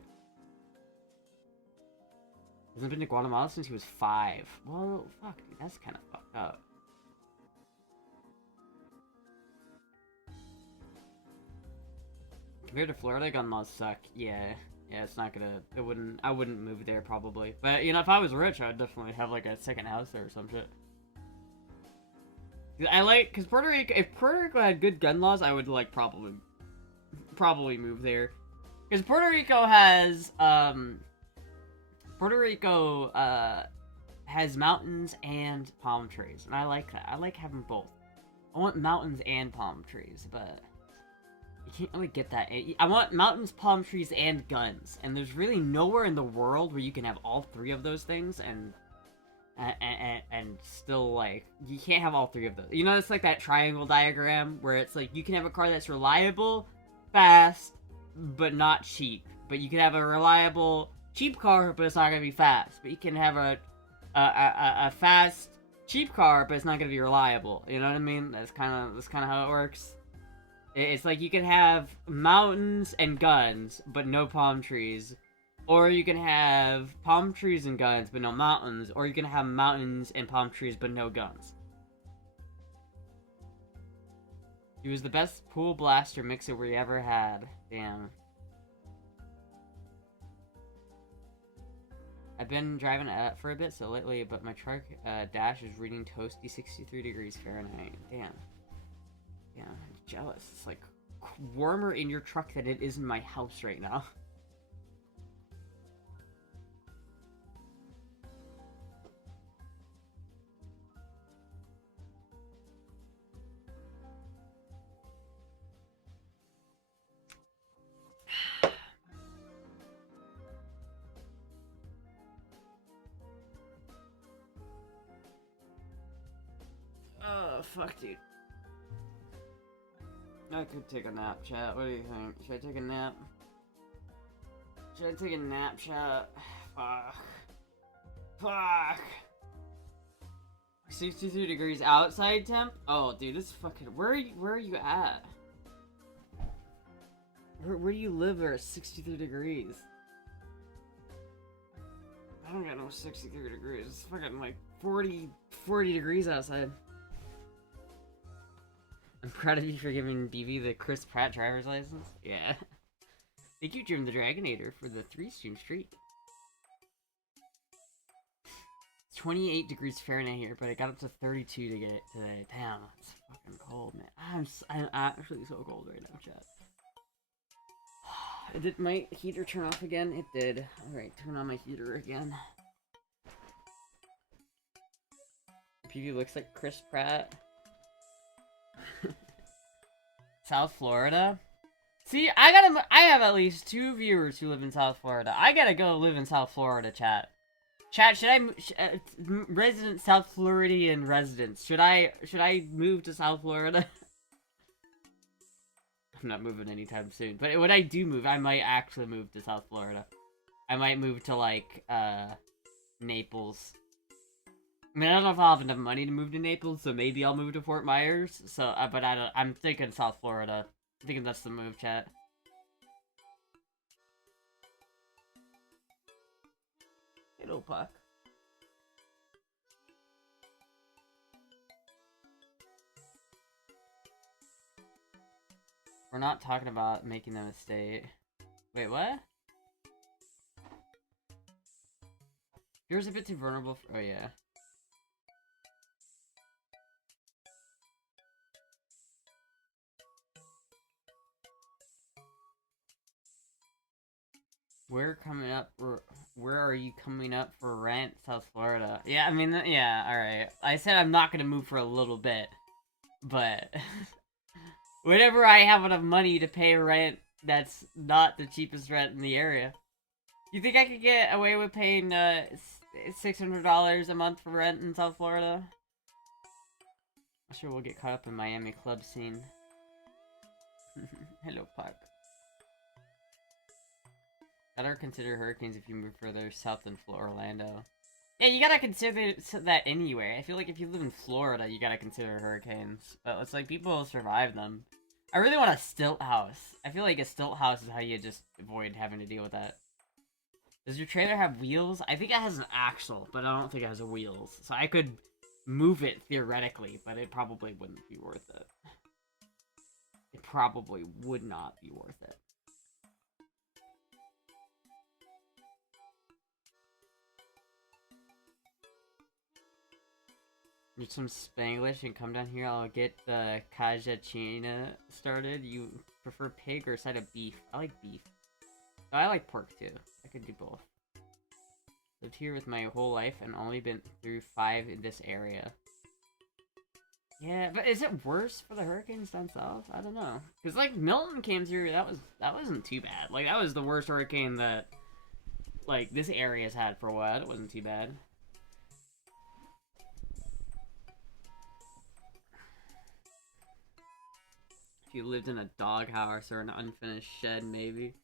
Hasn't been to Guatemala since he was 5. Well, fuck, dude, that's kind of fucked up. Compared to Florida, gun laws suck. Yeah. Yeah, it's not gonna... I wouldn't move there, probably. But, you know, if I was rich, I'd definitely have, like, a second house there or some shit. I like... Because Puerto Rico... If Puerto Rico had good gun laws, I would, like, probably move there. Because Puerto Rico has, Puerto Rico, has mountains and palm trees. And I like that. I like having both. I want mountains and palm trees, but... You can't really get that. I want mountains, palm trees, and guns. And there's really nowhere in the world where you can have all 3 of those things and still, like, you can't have all 3 of those. You know, it's like that triangle diagram where it's like you can have a car that's reliable, fast, but not cheap. But you can have a reliable, cheap car, but it's not gonna be fast. But you can have a fast, cheap car, but it's not gonna be reliable. You know what I mean? That's kind of how it works. It's like you can have mountains and guns, but no palm trees. Or you can have palm trees and guns, but no mountains. Or you can have mountains and palm trees, but no guns. He was the best pool blaster mixer we ever had. Damn. I've been driving for a bit so lately, but my truck dash is reading toasty 63 degrees Fahrenheit. Damn. Yeah, I'm jealous. It's like warmer in your truck than it is in my house right now. Oh, fuck, dude. I could take a nap, chat. What do you think? Should I take a nap? Should I take a nap, chat? Fuck. Fuck. 63 degrees outside temp? Oh, dude, this is fucking... Where are you at? Where do you live there at 63 degrees? I don't got no 63 degrees. It's fucking like 40 degrees outside. I'm proud of you for giving BB the Chris Pratt driver's license. Yeah. Thank you, Jim the Dragonator, for the 3-stream streak. It's 28 degrees Fahrenheit here, but it got up to 32 to get it today. Damn, it's fucking cold, man. I'm actually so cold right now, chat. Did my heater turn off again? It did. Alright, turn on my heater again. PV looks like Chris Pratt. South Florida? See, I have at least 2 viewers who live in South Florida. I gotta go live in South Florida, chat. Chat, resident South Floridian residents, should I move to South Florida? I'm not moving anytime soon, but when I do move, I might actually move to South Florida. I might move to, like, Naples. I mean, I don't know if I'll have enough money to move to Naples, so maybe I'll move to Fort Myers, so, but I'm thinking South Florida. I'm thinking that's the move, chat. Hello, Puck. We're not talking about making them a state. Wait, what? Yours a bit too vulnerable for— oh, yeah. Where are you coming up for rent, South Florida? Yeah, I mean, yeah, alright. I said I'm not gonna move for a little bit, but whenever I have enough money to pay rent, that's not the cheapest rent in the area. You think I could get away with paying $600 a month for rent in South Florida? I'm sure we'll get caught up in Miami club scene. Hello, Puck. Better consider hurricanes if you move further south than Orlando. Yeah, you gotta consider that anyway. I feel like if you live in Florida, you gotta consider hurricanes. But it's like people survive them. I really want a stilt house. I feel like a stilt house is how you just avoid having to deal with that. Does your trailer have wheels? I think it has an axle, but I don't think it has wheels. So I could move it theoretically, but it probably wouldn't be worth it. It probably would not be worth it. There's some Spanglish and come down here. I'll get the Cajachina started. You prefer pig or a side of beef? I like beef. Oh, I like pork too. I could do both. Lived here with my whole life and only been through 5 in this area. Yeah, but is it worse for the hurricanes down south? I don't know. Cause like Milton came through. That wasn't too bad. Like that was the worst hurricane that like this area's had for a while. It wasn't too bad. If you lived in a doghouse or an unfinished shed, maybe.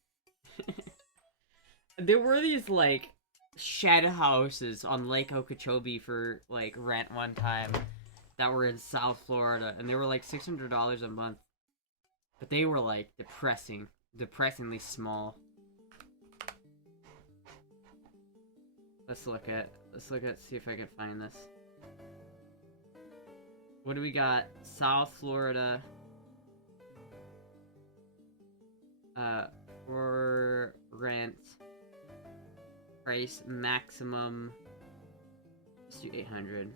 There were these, like, shed houses on Lake Okeechobee for, like, rent one time that were in South Florida, and they were, like, $600 a month. But they were, like, depressingly small. Let's see if I can find this. What do we got? South Florida. For rent. Price maximum. Let's do 800.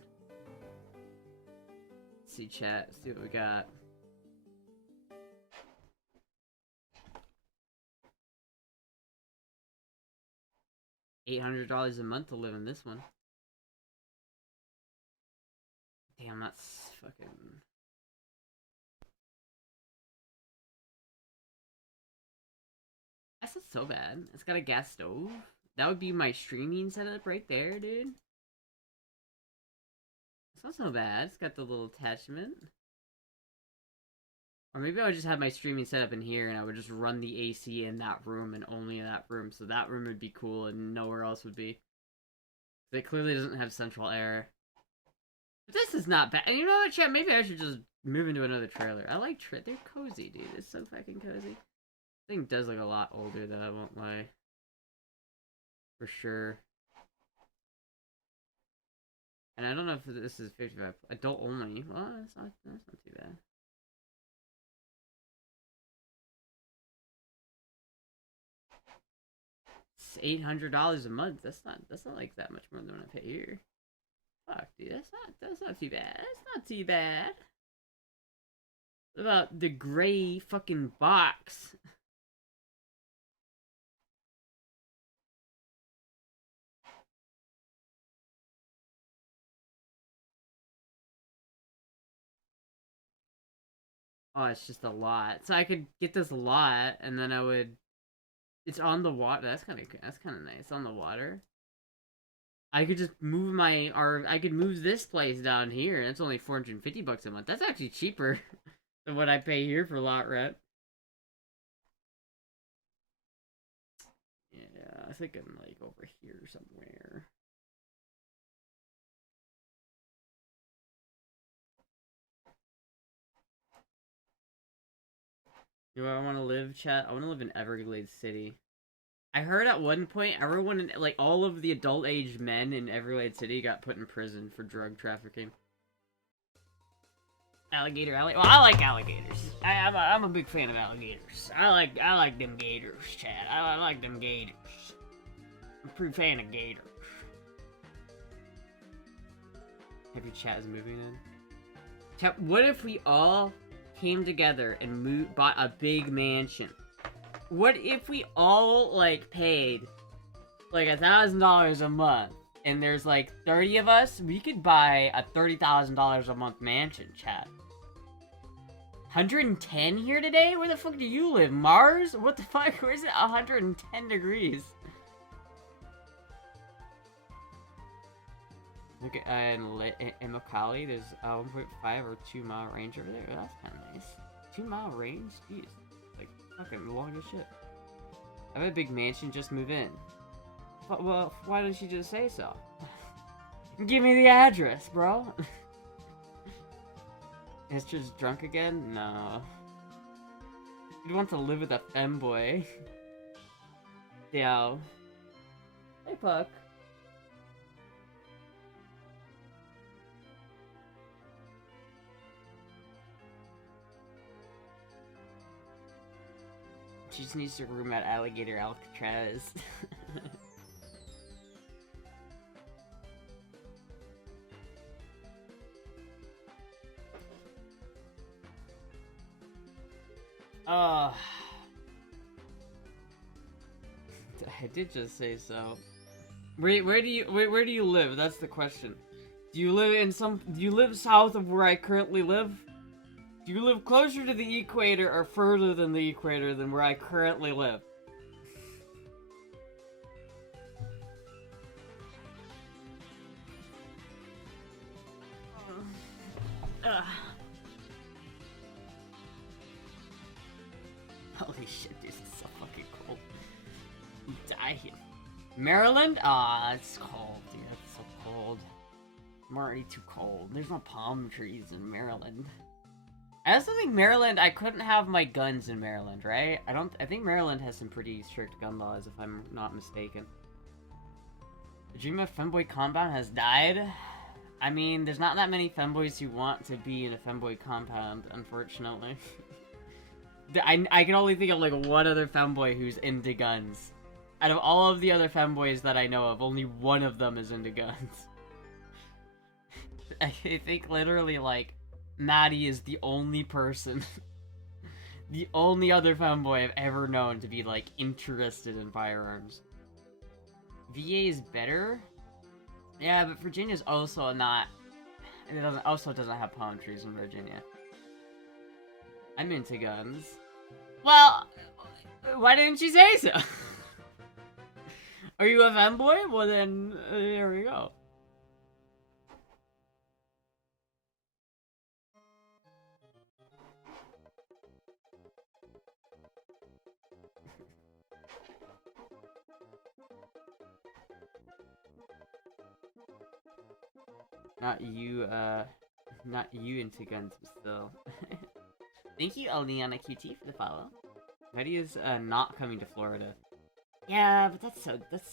Let's see chat. Let's see what we got. $800 a month to live in this one. Damn, that's fucking. That's not so bad. It's got a gas stove. That would be my streaming setup right there, dude. It's not so bad. It's got the little attachment. Or maybe I would just have my streaming set up in here and I would just run the AC in that room and only in that room. So that room would be cool and nowhere else would be. It clearly doesn't have central air. But this is not bad. And you know what, chat? Maybe I should just move into another trailer. I like they're cozy, dude. It's so fucking cozy. This thing does look a lot older, though, I won't lie. For sure. And I don't know if this is 55 adult only. Well, that's not too bad. It's $800 a month. That's not like that much more than I pay here. Fuck, dude, that's not too bad. That's not too bad. What about the gray fucking box? Oh, it's just a lot. So I could get this lot, and then I would. It's on the water. That's kind of nice. On the water. I could just move I could move this place down here, and it's only $450 a month. That's actually cheaper than what I pay here for lot rent. Yeah, I think I'm like over here somewhere. You know where I want to live, chat? I want to live in Everglades City. I heard at one point everyone, like all of the adult-aged men in Everglades City, got put in prison for drug trafficking. Alligator alley. Well, I like alligators. I'm a big fan of alligators. I like them gators, Chad. I like them gators. I'm a pretty fan of gators. Every chat is moving in. Chat, what if we all came together and bought a big mansion? What if we all like paid like $1,000 a month, and there's like 30 of us? We could buy a $30,000 a month mansion, chat. 110 here today? Where the fuck do you live? Mars? What the fuck? Where's it 110 degrees? Look at in Macali, there's a 1.5 or 2 mile range over there. That's kind of nice. 2 mile range? Jeez. Like, fucking long as shit. I have a big mansion, just move in. Well, why didn't you just say so? Give me the address, bro. It's just drunk again? No. You'd want to live with a femboy. Yeah. Hey, Puck. She just needs to room at Alligator Alcatraz. I did just say so. Where do you live? That's the question. Do you live south of where I currently live? Do you live closer to the equator or further than the equator than where I currently live? Holy shit, dude, it's so fucking cold. I'm dying. Maryland? Ah, it's cold, dude. It's so cold. I'm already too cold. There's no palm trees in Maryland. I also think Maryland, I couldn't have my guns in Maryland, right? I think Maryland has some pretty strict gun laws, if I'm not mistaken. The dream of femboy compound has died. I mean, there's not that many femboys who want to be in a femboy compound, unfortunately. I can only think of like one other femboy who's into guns. Out of all of the other femboys that I know of, only one of them is into guns. I think literally like Maddie is the only person, the only other femboy I've ever known to be like interested in firearms. VA is better? Yeah, but Virginia's also not, it doesn't have palm trees in Virginia. I'm into guns. Well, why didn't you say so? Are you a femboy? Well then, there we go. Not you into guns, but still. Thank you, Eliana QT, for the follow. Betty is not coming to Florida. Yeah, but that's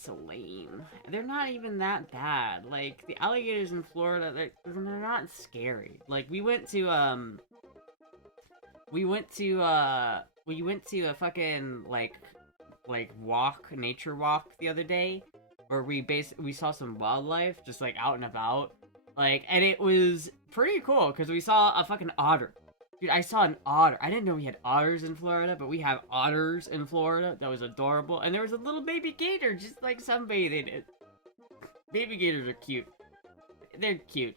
so lame. They're not even that bad. Like the alligators in Florida, they're not scary. Like we went to a fucking like like nature walk the other day, where we saw some wildlife just like out and about, like, and it was pretty cool because we saw a fucking otter. Dude, I saw an otter. I didn't know we had otters in Florida, but we have otters in Florida. That was adorable. And there was a little baby gator just like sunbathing. Baby gators are cute. They're cute.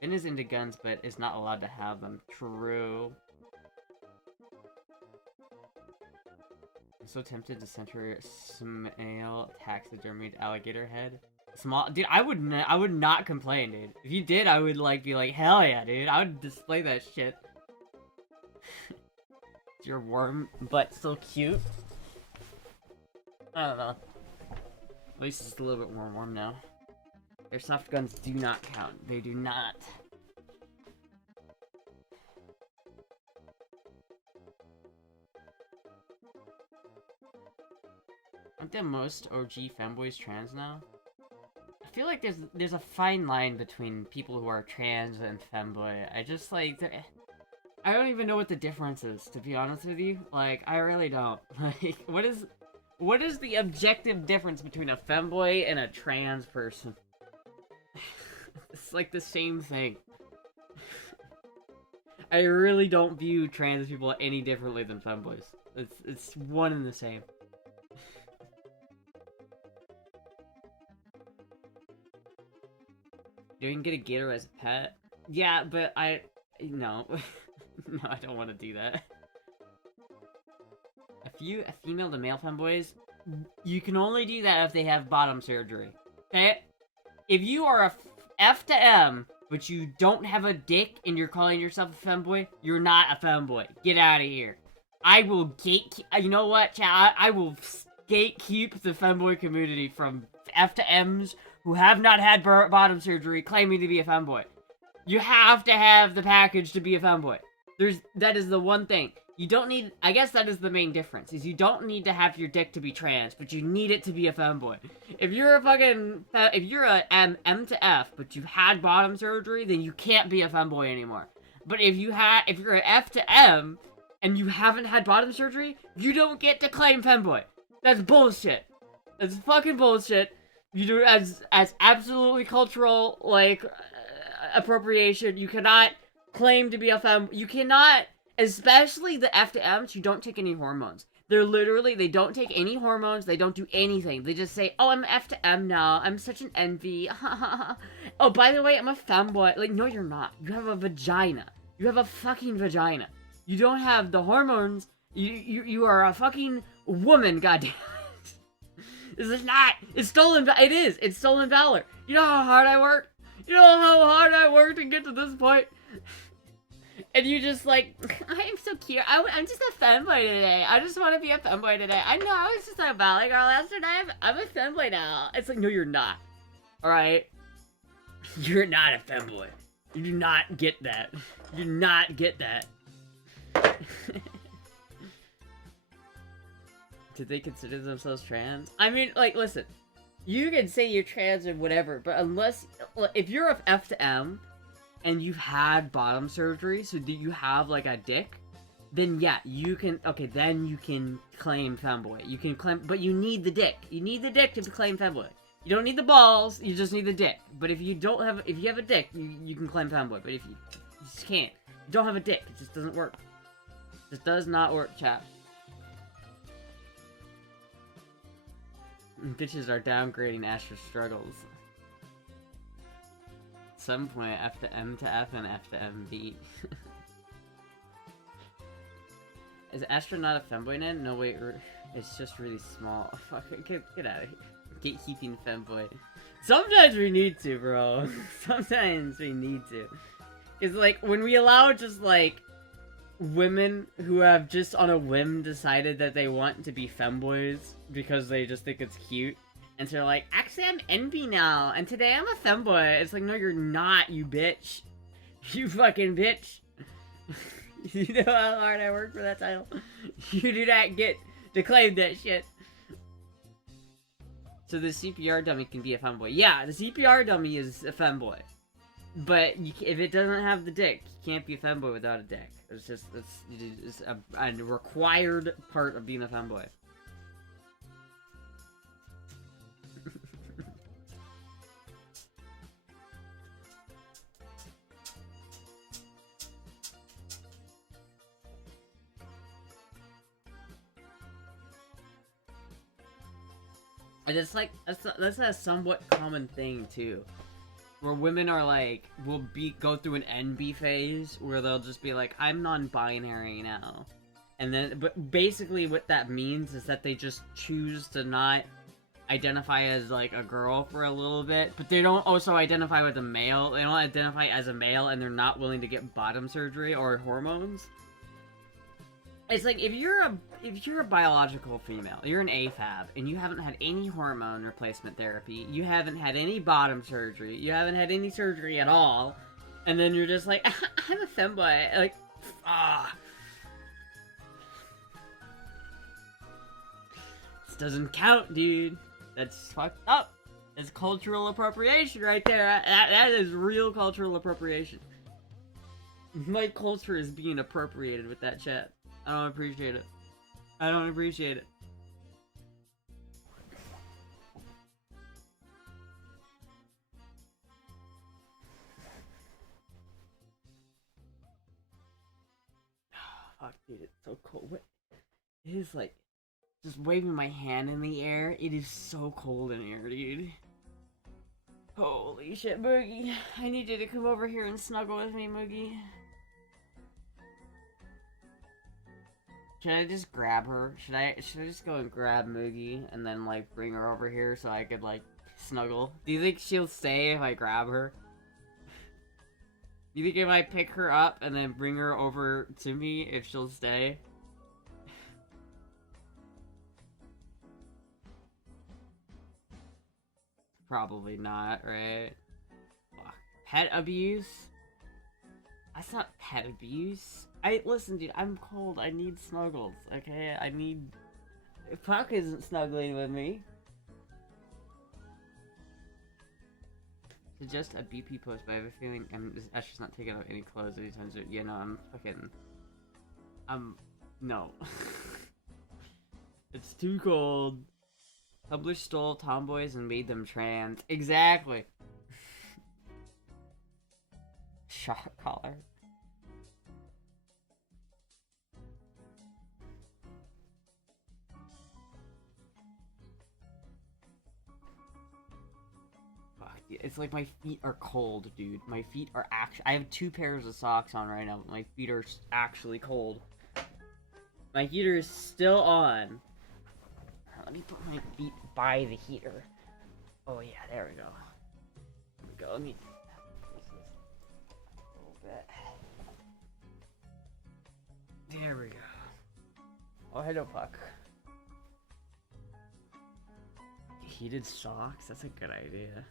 Ben is into guns, but is not allowed to have them. True. I'm so tempted to send her small taxidermied alligator head. Small, dude. I would not complain, dude. If you did, I would like be like, hell yeah, dude. I would display that shit. Is your worm butt so cute? I don't know. At least it's a little bit more warm now. Airsoft guns do not count. They do not. Aren't the most OG femboys trans now? I feel like there's a fine line between people who are trans and femboy. I just like I don't even know what the difference is, to be honest with you. Like, I really don't. Like, what is the objective difference between a femboy and a trans person? It's like the same thing. I really don't view trans people any differently than femboys. It's one and the same. You can get a gator as a pet? Yeah, but no. No, I don't want to do that. A female to male femboys, you can only do that if they have bottom surgery. Okay? If you are a F to M, but you don't have a dick and you're calling yourself a femboy, you're not a femboy. Get out of here. I will you know what, chat? I will gatekeep the femboy community from F to M's who have not had bottom surgery claiming to be a femboy. You have to have the package to be a femboy. That is the one thing. You don't need, I guess that is the main difference, is you don't need to have your dick to be trans, but you need it to be a femboy. If you're a M to F, but you've had bottom surgery, then you can't be a femboy anymore. But if you're an F to M, and you haven't had bottom surgery, you don't get to claim femboy. That's bullshit. That's fucking bullshit. You do it as absolutely cultural, like, appropriation. You cannot claim to be a femme. You cannot, especially the F to M's who don't take any hormones. They don't take any hormones. They don't do anything. They just say, oh, I'm F to M now. I'm such an envy. Oh, by the way, I'm a femboy. Like, no, you're not. You have a vagina. You have a fucking vagina. You don't have the hormones. You are a fucking woman, goddamn. This is not. It's stolen. It is. It's stolen valor. You know how hard I worked? You know how hard I worked to get to this point? And you just like, I am so cute. I'm just a femboy today. I just want to be a femboy today. I know, I was just a ballet girl yesterday. I'm a femboy now. It's like, no, you're not. Alright? You're not a femboy. You do not get that. You do not get that. Did they consider themselves trans? I mean, like, listen. You can say you're trans or whatever, but if you're a F to M, and you've had bottom surgery, so do you have, like, a dick? Then, yeah, you can, okay, then you can claim femboy. You can claim, but you need the dick. You need the dick to claim femboy. You don't need the balls, you just need the dick. But if you have a dick, you can claim femboy. But if you just can't. You don't have a dick, it just doesn't work. It just does not work, chap. Bitches are downgrading Astra's struggles. At some point, F to M to F and F to MB. Is Astra not a femboy now? No, wait, it's just really small. Fuck, get out of here. Gatekeeping femboy. Sometimes we need to, bro. Sometimes we need to. It's like, when we allow just, like, women who have just on a whim decided that they want to be femboys because they just think it's cute. And so they're like, actually I'm envy now, and today I'm a femboy. It's like, no you're not, you bitch. You fucking bitch. You know how hard I worked for that title? You do not get to claim that shit. So the CPR dummy can be a femboy. Yeah, the CPR dummy is a femboy. But if it doesn't have the dick, you can't be a femboy without a dick. It's just, it's a required part of being a femboy. And it's like, that's a somewhat common thing, too. Where women are like, go through an NB phase, where they'll just be like, I'm non-binary now. And then, but basically what that means is that they just choose to not identify as, like, a girl for a little bit, but they don't also identify with a male. They don't identify as a male, and they're not willing to get bottom surgery or hormones. It's like, if you're a biological female, you're an AFAB, and you haven't had any hormone replacement therapy, you haven't had any bottom surgery, you haven't had any surgery at all, and then you're just like, I'm a femboy, like, This doesn't count, dude. That's fucked up. That's cultural appropriation right there. That is real cultural appropriation. My culture is being appropriated with that chat. I don't appreciate it. I don't appreciate it. Fuck, dude, it's so cold. What? It is like, just waving my hand in the air. It is so cold in here, dude. Holy shit, Moogie. I need you to come over here and snuggle with me, Moogie. Should I just grab her? Should I just go and grab Moogie and then, like, bring her over here so I could, like, snuggle? Do you think she'll stay if I grab her? Do you think if I pick her up and then bring her over to me, if she'll stay? Probably not, right? Pet abuse? That's not pet abuse. Listen, dude, I'm cold. I need snuggles, okay? Puck isn't snuggling with me. Suggest a BP post, but I have a feeling Astra's not taking out any clothes anytime soon. Yeah, no, no. It's too cold. Tumblr stole tomboys and made them trans. Exactly. Shock collar. It's like my feet are cold, dude. My feet are I have 2 pairs of socks on right now, but my feet are actually cold. My heater is still on. Let me put my feet by the heater. Oh yeah, there we go. There we go. Let me close this a little bit. There we go. Oh, hello, Puck. Heated socks? That's a good idea.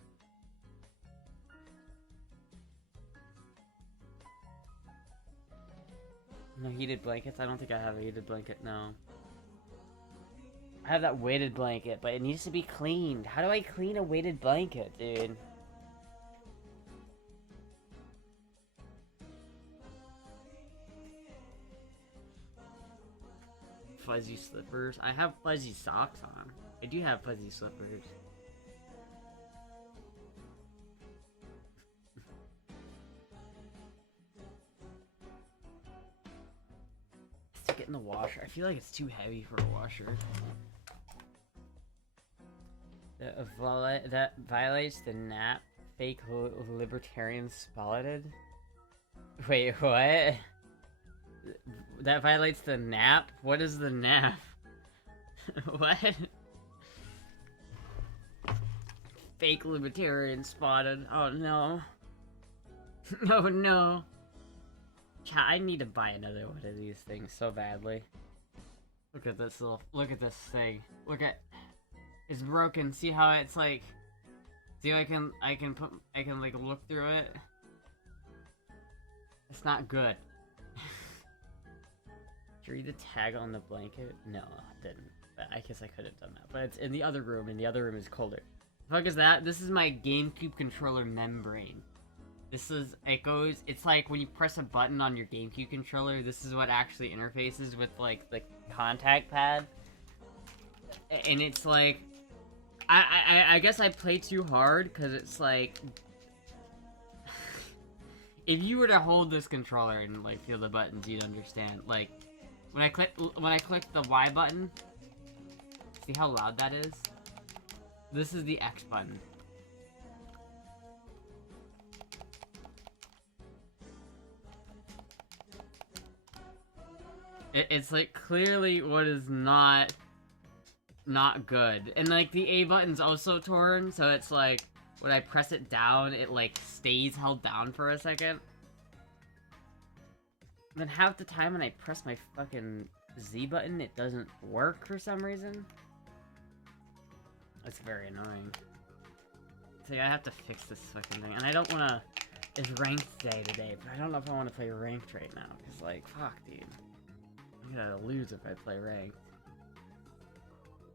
No heated blankets? I don't think I have a heated blanket, no. I have that weighted blanket, but it needs to be cleaned. How do I clean a weighted blanket, dude? Fuzzy slippers? I have fuzzy socks on. I do have fuzzy slippers. Stick it in the washer. I feel like it's too heavy for a washer. That violates the NAP. Fake libertarian spotted. Wait, what? That violates the NAP? What is the NAP? What? Fake libertarian spotted. Oh no. Oh no. I need to buy another one of these things so badly. Look at this thing. Look at, it's broken. See how it's like, see how I can like look through it? It's not good. Did you read the tag on the blanket? No, I didn't. But I guess I could have done that. But it's in the other room, and the other room is colder. The fuck is that? This is my GameCube controller membrane. This is, it's like when you press a button on your GameCube controller, this is what actually interfaces with, like, the contact pad. And it's like, I guess I play too hard, because it's like, if you were to hold this controller and, like, feel the buttons, you'd understand. Like, when I click the Y button, see how loud that is? This is the X button. It's like clearly what is not good. And like the A button's also torn, so it's like when I press it down, it like stays held down for a second. And then half the time when I press my fucking Z button, it doesn't work for some reason. That's very annoying. See, I have to fix this fucking thing. And I don't wanna... It's ranked day today, but I don't know if I want to play ranked right now. Because, like, fuck, dude. I'm gonna lose if I play ranked.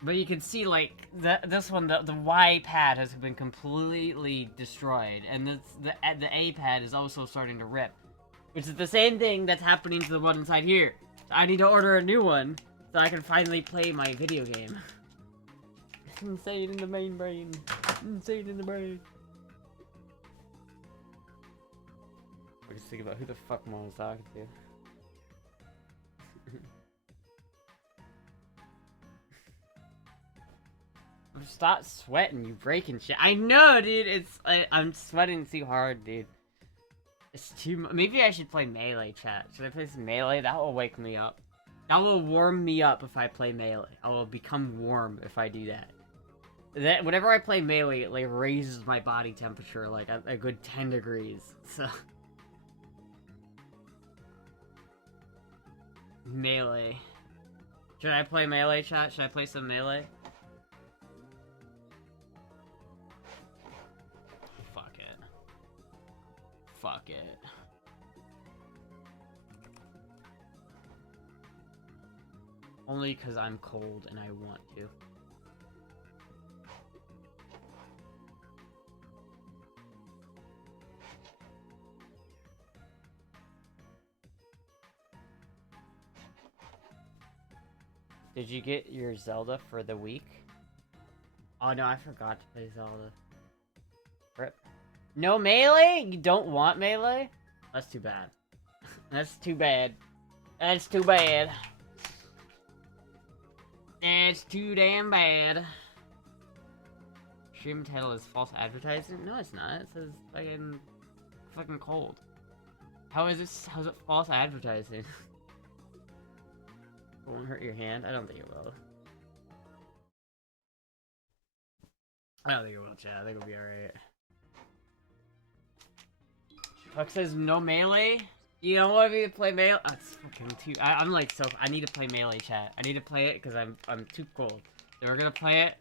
But you can see, like, this one, the Y pad has been completely destroyed. And the A pad is also starting to rip. Which is the same thing that's happening to the one inside here. So I need to order a new one so I can finally play my video game. Insane in the main brain. Insane in the brain. I just think about who the fuck Mom was talking to. Stop sweating, you breaking shit. I know, dude. I'm sweating too hard, dude. It's too. Maybe I should play Melee, chat. Should I play some Melee? That will wake me up. That will warm me up if I play Melee. I will become warm if I do that. Whenever I play Melee, it like raises my body temperature like a good 10 degrees. So Melee. Should I play Melee, chat? Should I play some Melee? Fuck it. Fuck it. Only because I'm cold and I want to. Did you get your Zelda for the week? Oh no, I forgot to play Zelda. Rip. No Melee? You don't want Melee? That's too bad. That's too bad. That's too bad. It's too damn bad. Stream title is false advertising? No, it's not. It says fucking cold. How's it false advertising? It won't hurt your hand? I don't think it will. I don't think it will, chat. I think it'll be alright. Fuck says no Melee? You don't want me to play Melee? Oh, it's fucking too... I'm like so... I need to play Melee, chat. I need to play it because I'm too cold. So we're gonna play it.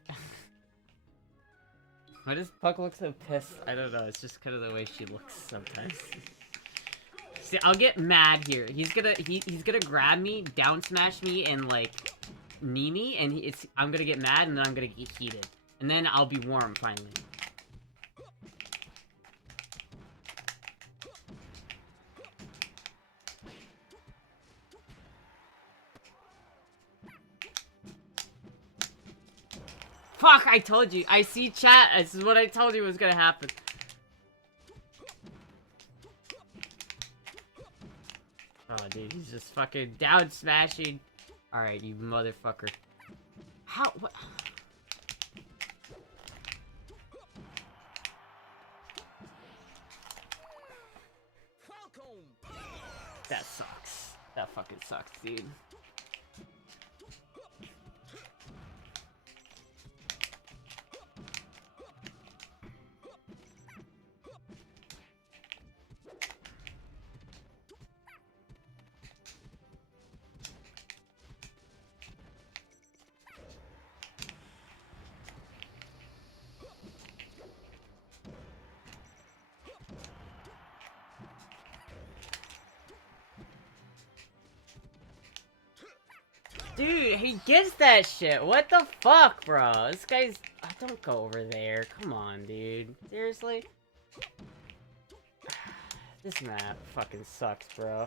Why does Puck look so pissed? I don't know. It's just kind of the way she looks sometimes. See, I'll get mad here. He's gonna grab me, down smash me, and like knee me, and I'm gonna get mad, and then I'm gonna get heated, and then I'll be warm finally. Fuck! I told you. I see chat. This is what I told you was gonna happen. Oh, dude, he's just fucking down smashing. Alright, you motherfucker. How? What? That sucks. That fucking sucks, dude. Dude, he gets that shit. What the fuck, bro? This guy's... Oh, don't go over there. Come on, dude. Seriously? This map fucking sucks, bro.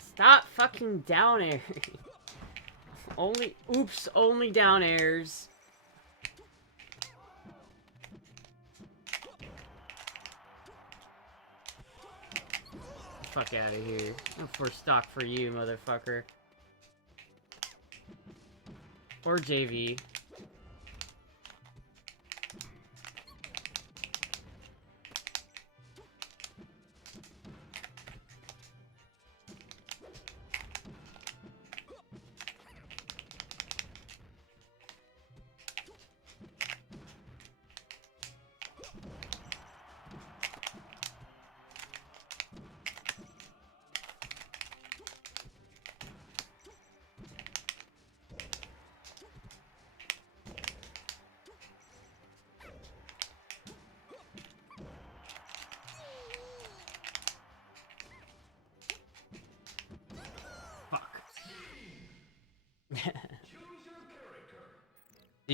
Stop fucking down air. Only down airs. Fuck out of here. I'm for stock for you, motherfucker. Or JV.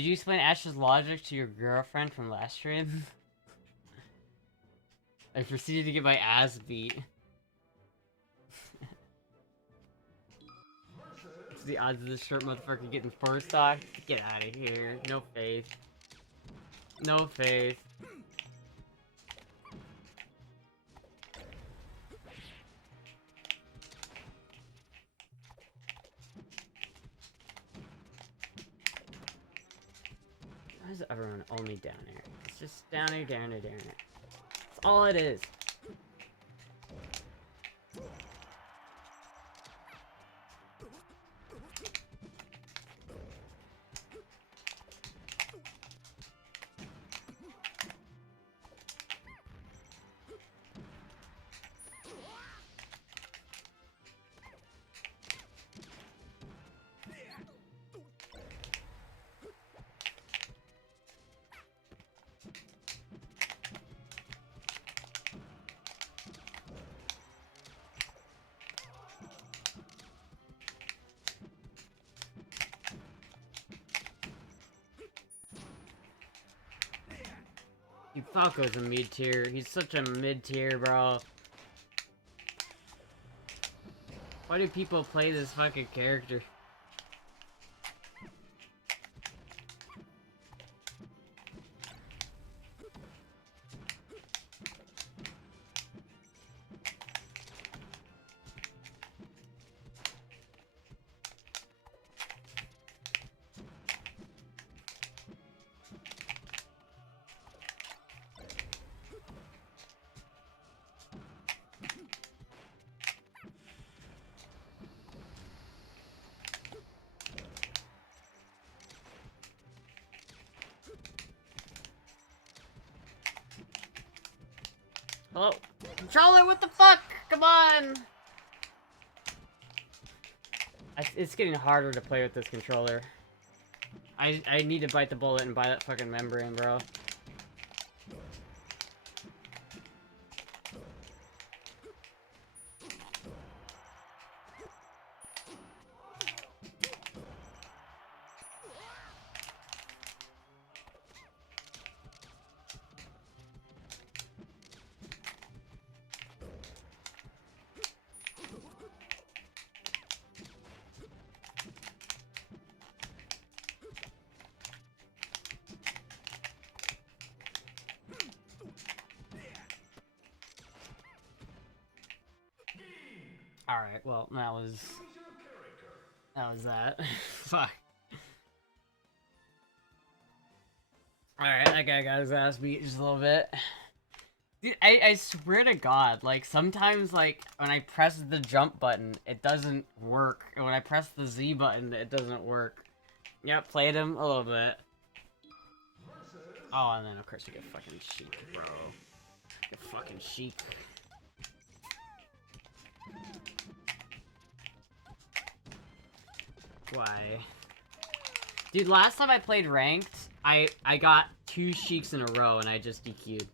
Did you explain Ash's logic to your girlfriend from last stream? I proceeded to get my ass beat. What's the odds of this short motherfucker getting first stock? Get out of here. No faith. No faith. Why is everyone only down here? It's just down here, down here, down here. That's all it is. Falco's a mid-tier. He's such a mid-tier, bro. Why do people play this fucking character? Hello? Controller, what the fuck? Come on! It's getting harder to play with this controller. I need to bite the bullet and buy that fucking membrane, bro. Alright, well, that was that. Fuck. Alright, that guy got his ass beat just a little bit. Dude, I swear to God, like, sometimes, like, when I press the jump button, it doesn't work. And when I press the Z button, it doesn't work. Yep, played him a little bit. Oh, and then, of course, we get fucking Sheik, bro. Get fucking Sheik. Why? Dude, last time I played ranked, I got 2 Sheiks in a row and I just DQ'd.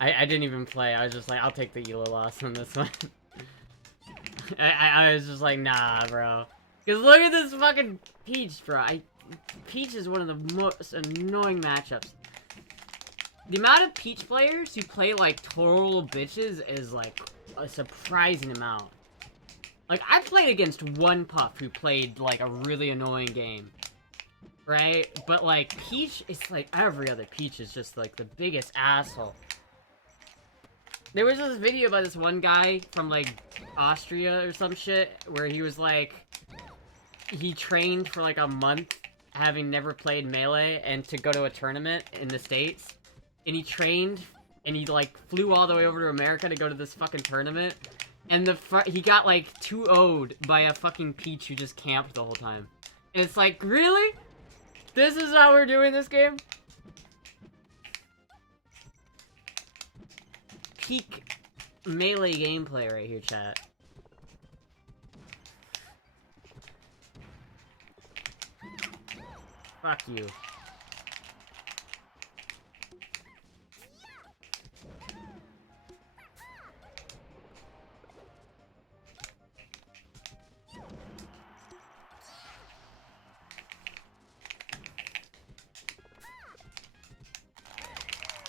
I didn't even play. I was just like, I'll take the Elo loss on this one. I was just like, nah, bro. Because look at this fucking Peach, bro. Peach is one of the most annoying matchups. The amount of Peach players who play, like, total bitches is, like, a surprising amount. Like, I played against one Puff who played, like, a really annoying game. Right? But, like, Peach is, like, every other Peach is just, like, the biggest asshole. There was this video by this one guy from, like, Austria or some shit, where he was, like, he trained for, like, a month, having never played Melee, and to go to a tournament in the States. And he trained, and he, like, flew all the way over to America to go to this fucking tournament. And he got, like, 2-0'd by a fucking Peach who just camped the whole time. And it's like, really? This is how we're doing this game? Peak Melee gameplay right here, chat. Fuck you.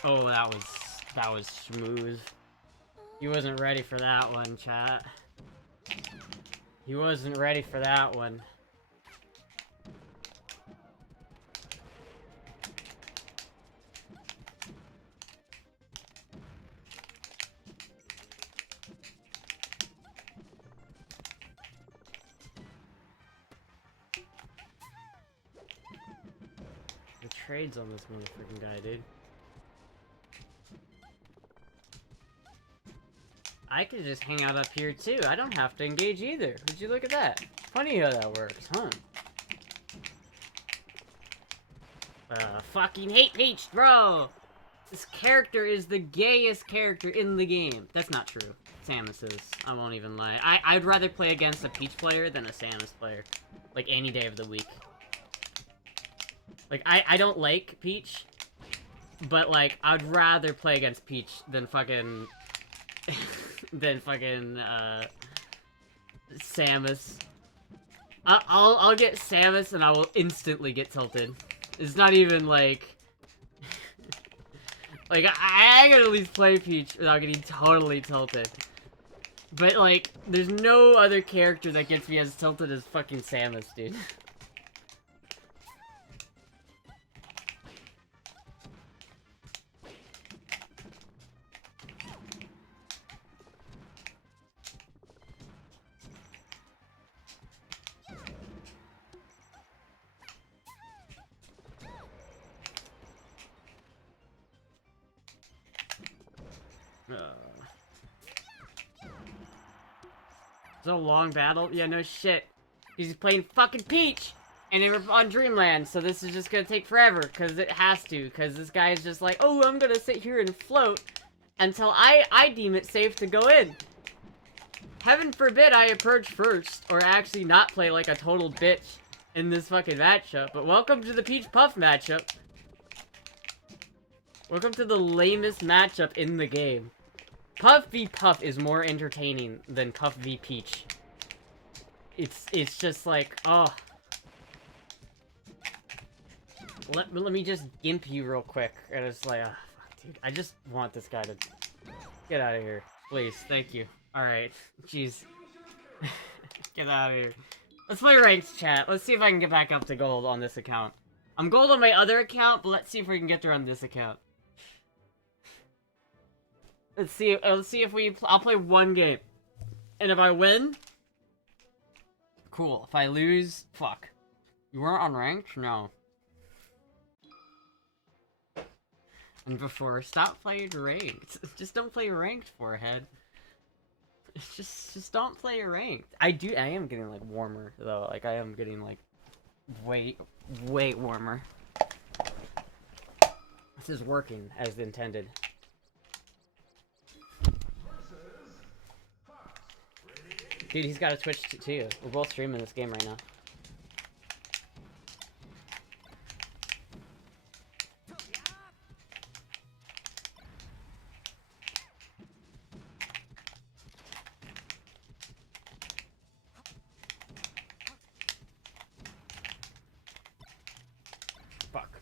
Oh, that was smooth. He wasn't ready for that one, chat. He wasn't ready for that one. The trades on this motherfucking guy, dude. I could just hang out up here too. I don't have to engage either. Would you look at that? Funny how that works, huh? Fucking hate Peach, bro! This character is the gayest character in the game. That's not true. Samus is. I won't even lie. I'd rather play against a Peach player than a Samus player. Like, any day of the week. Like, I don't like Peach. But, like, I'd rather play against Peach than fucking... than fucking, Samus. I'll get Samus and I will instantly get tilted. It's not even, like... like, I gotta at least play Peach without getting totally tilted. But, like, there's no other character that gets me as tilted as fucking Samus, dude. It's a long battle? Yeah, no shit. He's playing fucking Peach! And we're on Dreamland, so this is just gonna take forever, because it has to, because this guy is just like, oh, I'm gonna sit here and float until I deem it safe to go in. Heaven forbid I approach first, or actually not play like a total bitch in this fucking matchup, but welcome to the Peach Puff matchup. Welcome to the lamest matchup in the game. Puff v Puff is more entertaining than Puff v Peach. It's just like, oh. Let me just gimp you real quick. And it's like, oh, fuck, dude. I just want this guy to get out of here. Please, thank you. Alright, jeez. Get out of here. Let's play ranked, chat. Let's see if I can get back up to gold on this account. I'm gold on my other account, but let's see if we can get there on this account. Let's see if I'll play one game. And if I win, cool. If I lose, fuck. You weren't on ranked? No. And before, stop playing ranked. Just don't play ranked, forehead. Just don't play ranked. I am getting, like, warmer, though. Like, I am getting, like, way warmer. This is working as intended. Dude, he's got a Twitch too. We're both streaming this game right now. Fuck.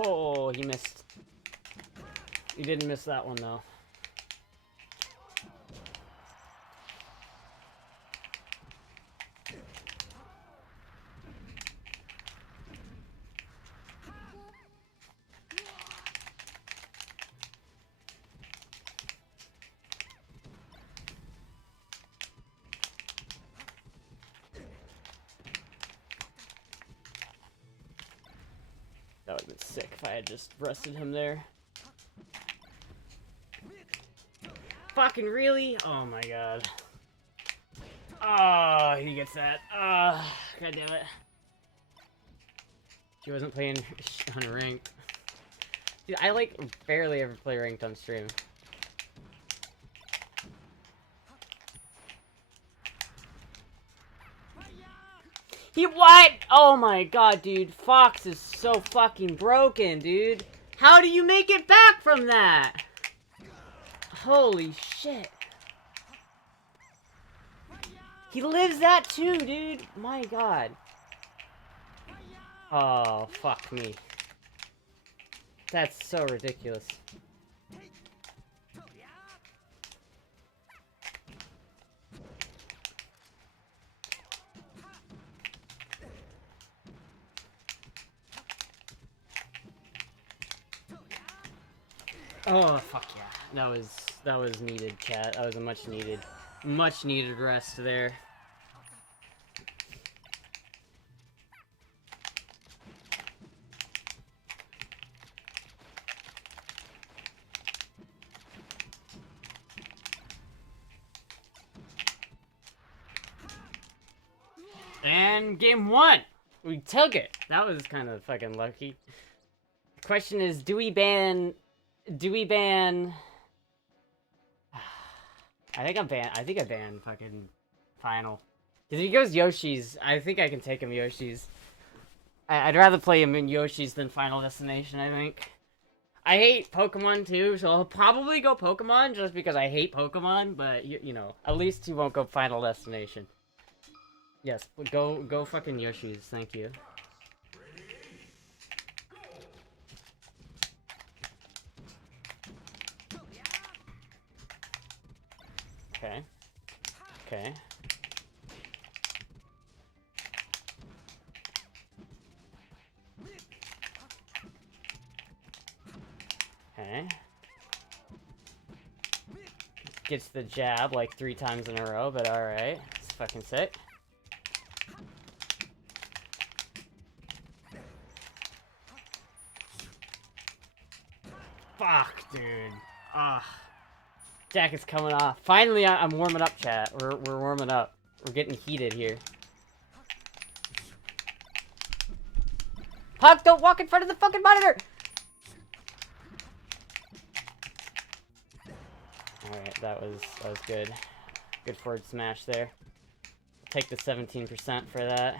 Oh, he missed. He didn't miss that one, though. That would have been sick if I had just rested him there. Fucking really? Oh my god. Oh, he gets that. God damn it. She wasn't playing on ranked. Dude, I like barely ever play ranked on stream. He what? Oh my god, dude. Fox is so fucking broken, dude. How do you make it back from that? Holy shit. He lives that too, dude. My god. Oh, fuck me. That's so ridiculous. Oh, fuck yeah. That was needed, chat. That was a much needed rest there. And game 1! We took it! That was kind of fucking lucky. The question is, do we ban... I think I banned fucking Final. Because if he goes Yoshi's, I think I can take him Yoshi's. I'd rather play him in Yoshi's than Final Destination, I think. I hate Pokemon too, so I'll probably go Pokemon just because I hate Pokemon, but you know, at least he won't go Final Destination. Yes, go fucking Yoshi's, thank you. Okay. Okay. Okay. Gets the jab like 3 times in a row, but alright. It's fucking sick. Fuck, dude. Ah. Jacket's coming off. Finally, I'm warming up, chat. We're warming up. We're getting heated here. Huck, don't walk in front of the fucking monitor! Alright, that was good. Good forward smash there. Take the 17% for that.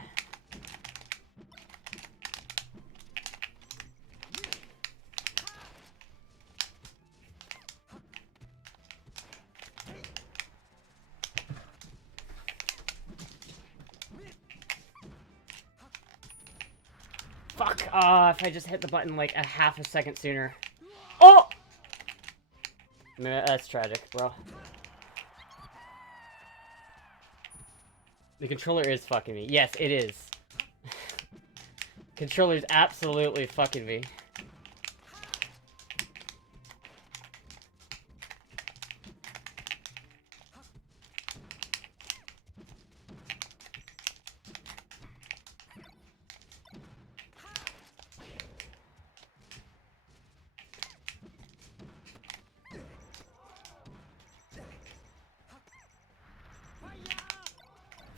Fuck! If I just hit the button like a half a second sooner. Oh! That's tragic, bro. The controller is fucking me. Yes, it is. Controller's absolutely fucking me.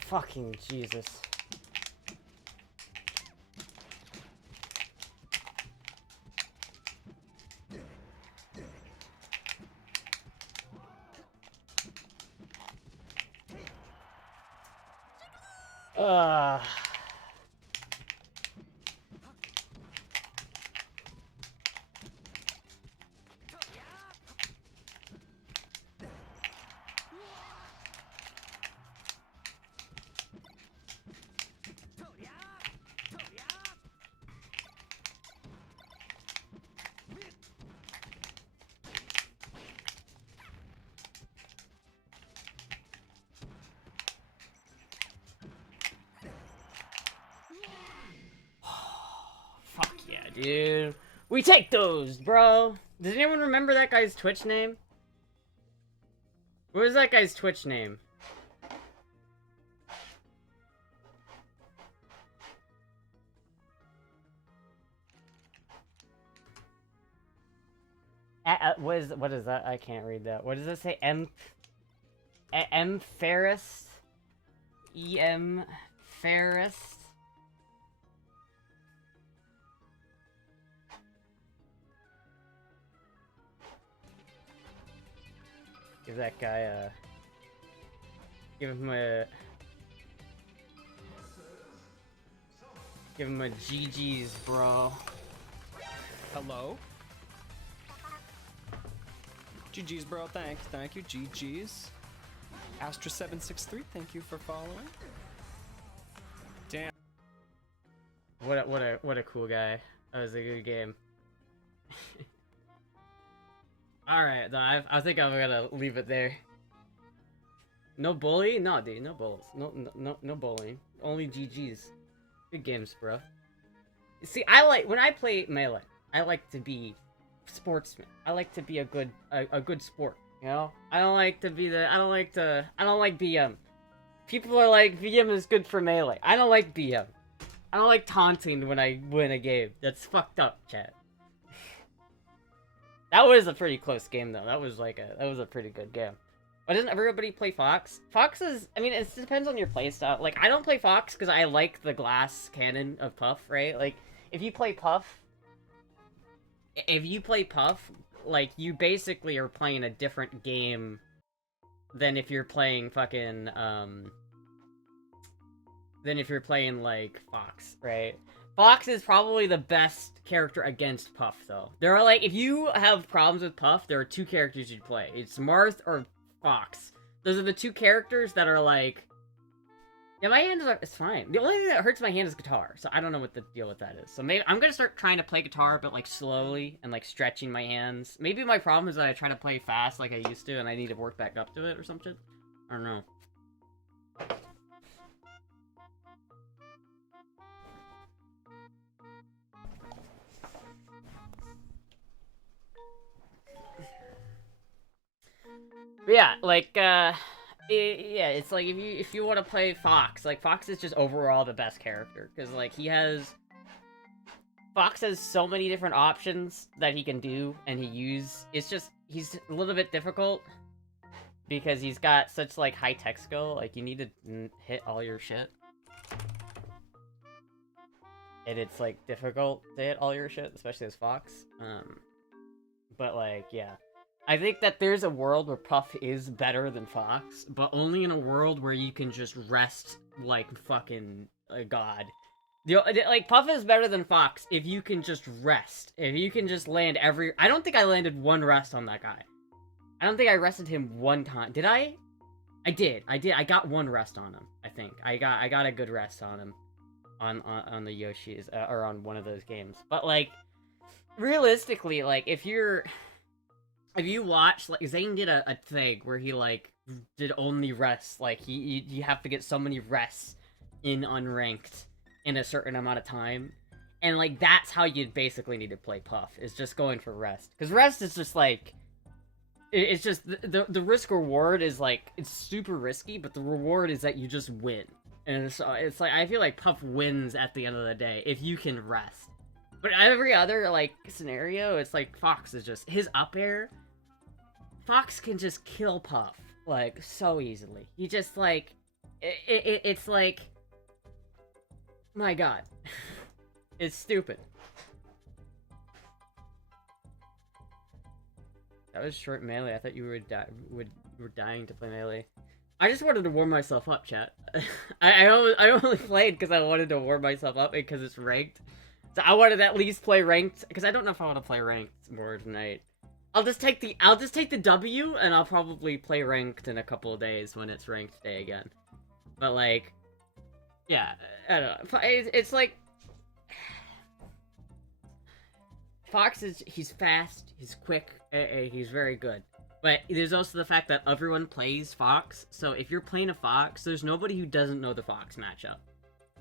Fucking Jesus. Fuck yeah, dude. We take those, bro. Does anyone remember that guy's Twitch name? What was that guy's Twitch name? What is that? I can't read that. What does it say? M Ferris? E-M Ferris? Give that guy give him a GG's, bro. Hello? GG's, bro. Thank you. GG's. Astra763, thank you for following. Damn. What a cool guy. That was a good game. Alright, I think I'm gonna leave it there. No bully? No, dude, no bullies. No bullying. Only GG's. Good games, bro. See, when I play Melee, I like to be sportsman. I like to be a good sport, you know? I don't like BM. People are like, BM is good for Melee. I don't like BM. I don't like taunting when I win a game. That's fucked up, chat. That was a pretty close game, though. That was a pretty good game. But doesn't everybody play Fox? Fox is, I mean, it depends on your playstyle. Like, I don't play Fox because I like the glass cannon of Puff, right? Like, if you play Puff, like, you basically are playing a different game than if you're playing fucking, than if you're playing, like, Fox, right? Fox is probably the best character against Puff, though. There are, like, if you have problems with Puff, there are two characters you'd play. It's Marth or Fox. Those are the two characters that are, like... Yeah, my hands are... It's fine. The only thing that hurts my hand is guitar, so I don't know what the deal with that is. So maybe I'm gonna start trying to play guitar, but, like, slowly, and, like, stretching my hands. Maybe my problem is that I try to play fast like I used to, and I need to work back up to it or something. I don't know. But yeah, like, yeah, it's like if you want to play Fox, like, Fox is just overall the best character, because, like, Fox has so many different options that he can do, and he's a little bit difficult, because he's got such, like, high tech skill, like, you need to hit all your shit. And it's, like, difficult to hit all your shit, especially as Fox, but, like, yeah. I think that there's a world where Puff is better than Fox, but only in a world where you can just rest like fucking a god. Like, Puff is better than Fox if you can just rest. If you can just land every... I don't think I landed one rest on that guy. I don't think I rested him one time. Did I? I did. I got one rest on him, I think. I got a good rest on him. On the Yoshis, or on one of those games. But, like, realistically, like, if you watch, like, Zane did a thing where he, like, did only rests. Like, you have to get so many rests in unranked in a certain amount of time. And, like, that's how you'd basically need to play Puff, is just going for rest. Because rest is just, like, it's just, the risk-reward is, like, it's super risky, but the reward is that you just win. And it's like, I feel like Puff wins at the end of the day, if you can rest. But every other, like, scenario, it's like Fox is just... His up air... Fox can just kill Puff, like, so easily. He just, like... It's like... My god. It's stupid. That was short Melee. I thought you were dying to play Melee. I just wanted to warm myself up, chat. I only played because I wanted to warm myself up because it's ranked. So I wanted to at least play ranked, because I don't know if I want to play ranked more tonight. I'll just take the W, and I'll probably play ranked in a couple of days when it's ranked day again. But, like, yeah, I don't know. It's like, Fox he's fast, he's quick, he's very good. But there's also the fact that everyone plays Fox, so if you're playing a Fox, there's nobody who doesn't know the Fox matchup.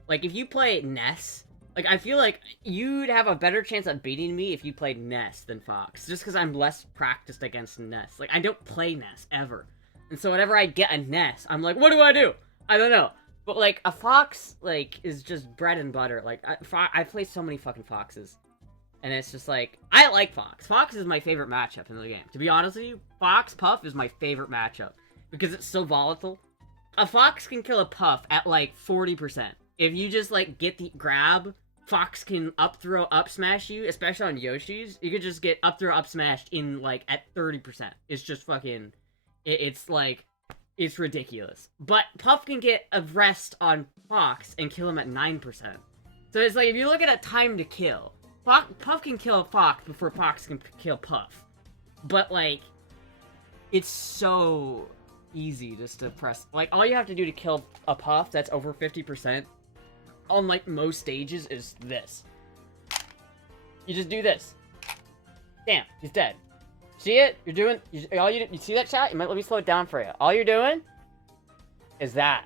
Like, if you play Ness, like, I feel like you'd have a better chance of beating me if you played Ness than Fox, just because I'm less practiced against Ness. Like, I don't play Ness, ever. And so whenever I get a Ness, I'm like, what do I do? I don't know. But, like, a Fox, like, is just bread and butter. Like, I play so many fucking Foxes. And it's just like, I like Fox. Fox is my favorite matchup in the game. To be honest with you, Fox Puff is my favorite matchup. Because it's so volatile. A Fox can kill a Puff at, like, 40%. If you just, like, get the grab, Fox can up throw, up smash you, especially on Yoshi's. You could just get up throw, up smashed in, like, at 30%. It's just fucking... It's, like... It's ridiculous. But Puff can get a rest on Fox and kill him at 9%. So it's like, if you look at a time to kill, Puff can kill Fox before Fox can kill Puff. But, like, It's so easy just to press. Like, all you have to do to kill a puff that's over 50% on, like, most stages is this. You just do this. Damn, he's dead. See it? You're doing... You see that, chat? Let me slow it down for you. All you're doing is that.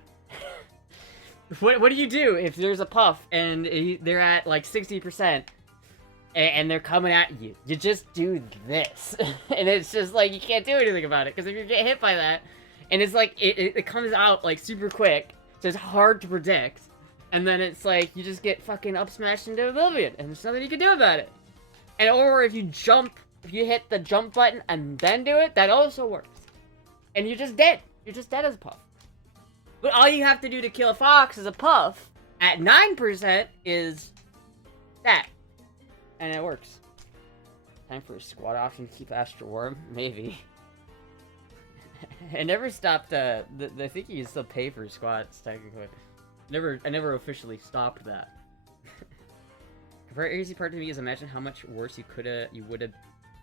What do you do if there's a puff and they're at, like, 60%? And they're coming at you. You just do this. And it's just like, you can't do anything about it. Because if you get hit by that, and it's like, it comes out like super quick. So it's hard to predict. And then it's like, you just get fucking up smashed into oblivion. And there's nothing you can do about it. And or if you jump, if you hit the jump button and then do it, that also works. And you're just dead. You're just dead as a puff. But all you have to do to kill a fox as a puff at 9% is that. And it works. Time for a squad option to keep Astra warm? Maybe. I never stopped, I think you can still pay for squats, technically. I never officially stopped that. A very easy part to me is imagine how much worse you would have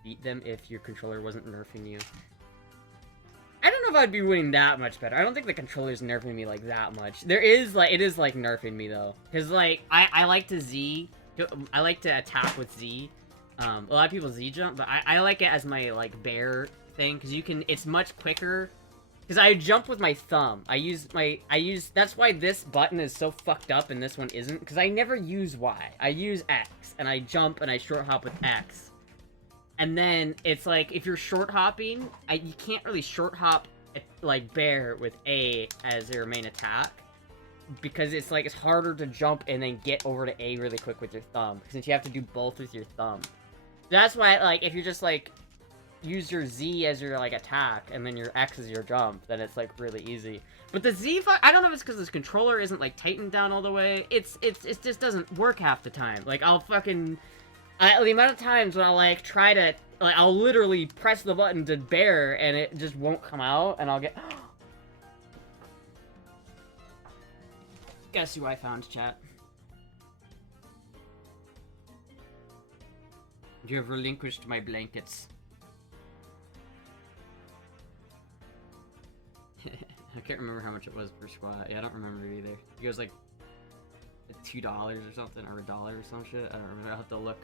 beat them if your controller wasn't nerfing you. I don't know if I'd be winning that much better. I don't think the controller's nerfing me like that much. It is like nerfing me though. Cause like, I like to I like to attack with Z. A lot of people Z jump, but I like it as my, like, bear thing, because it's much quicker. Because I jump with my thumb. That's why this button is so fucked up and this one isn't, because I never use Y. I use X, and I jump and I short hop with X. And then, it's like, if you're short hopping, you can't really short hop, like, bear with A as your main attack. Because it's like, it's harder to jump and then get over to A really quick with your thumb. Since you have to do both with your thumb. That's why, like, if you just, like, use your Z as your, like, attack, and then your X as your jump, then it's, like, really easy. But the Z, I don't know if it's because this controller isn't, like, tightened down all the way. It just doesn't work half the time. Like, I'll fucking... the amount of times when I'll, like, try to... Like, I'll literally press the button to bear, and it just won't come out, and I'll get... Guess who I found, chat? You have relinquished my blankets. I can't remember how much it was per squat. Yeah, I don't remember either. It was like $2 or something, or $1 or some shit. I don't remember. I'll have to look.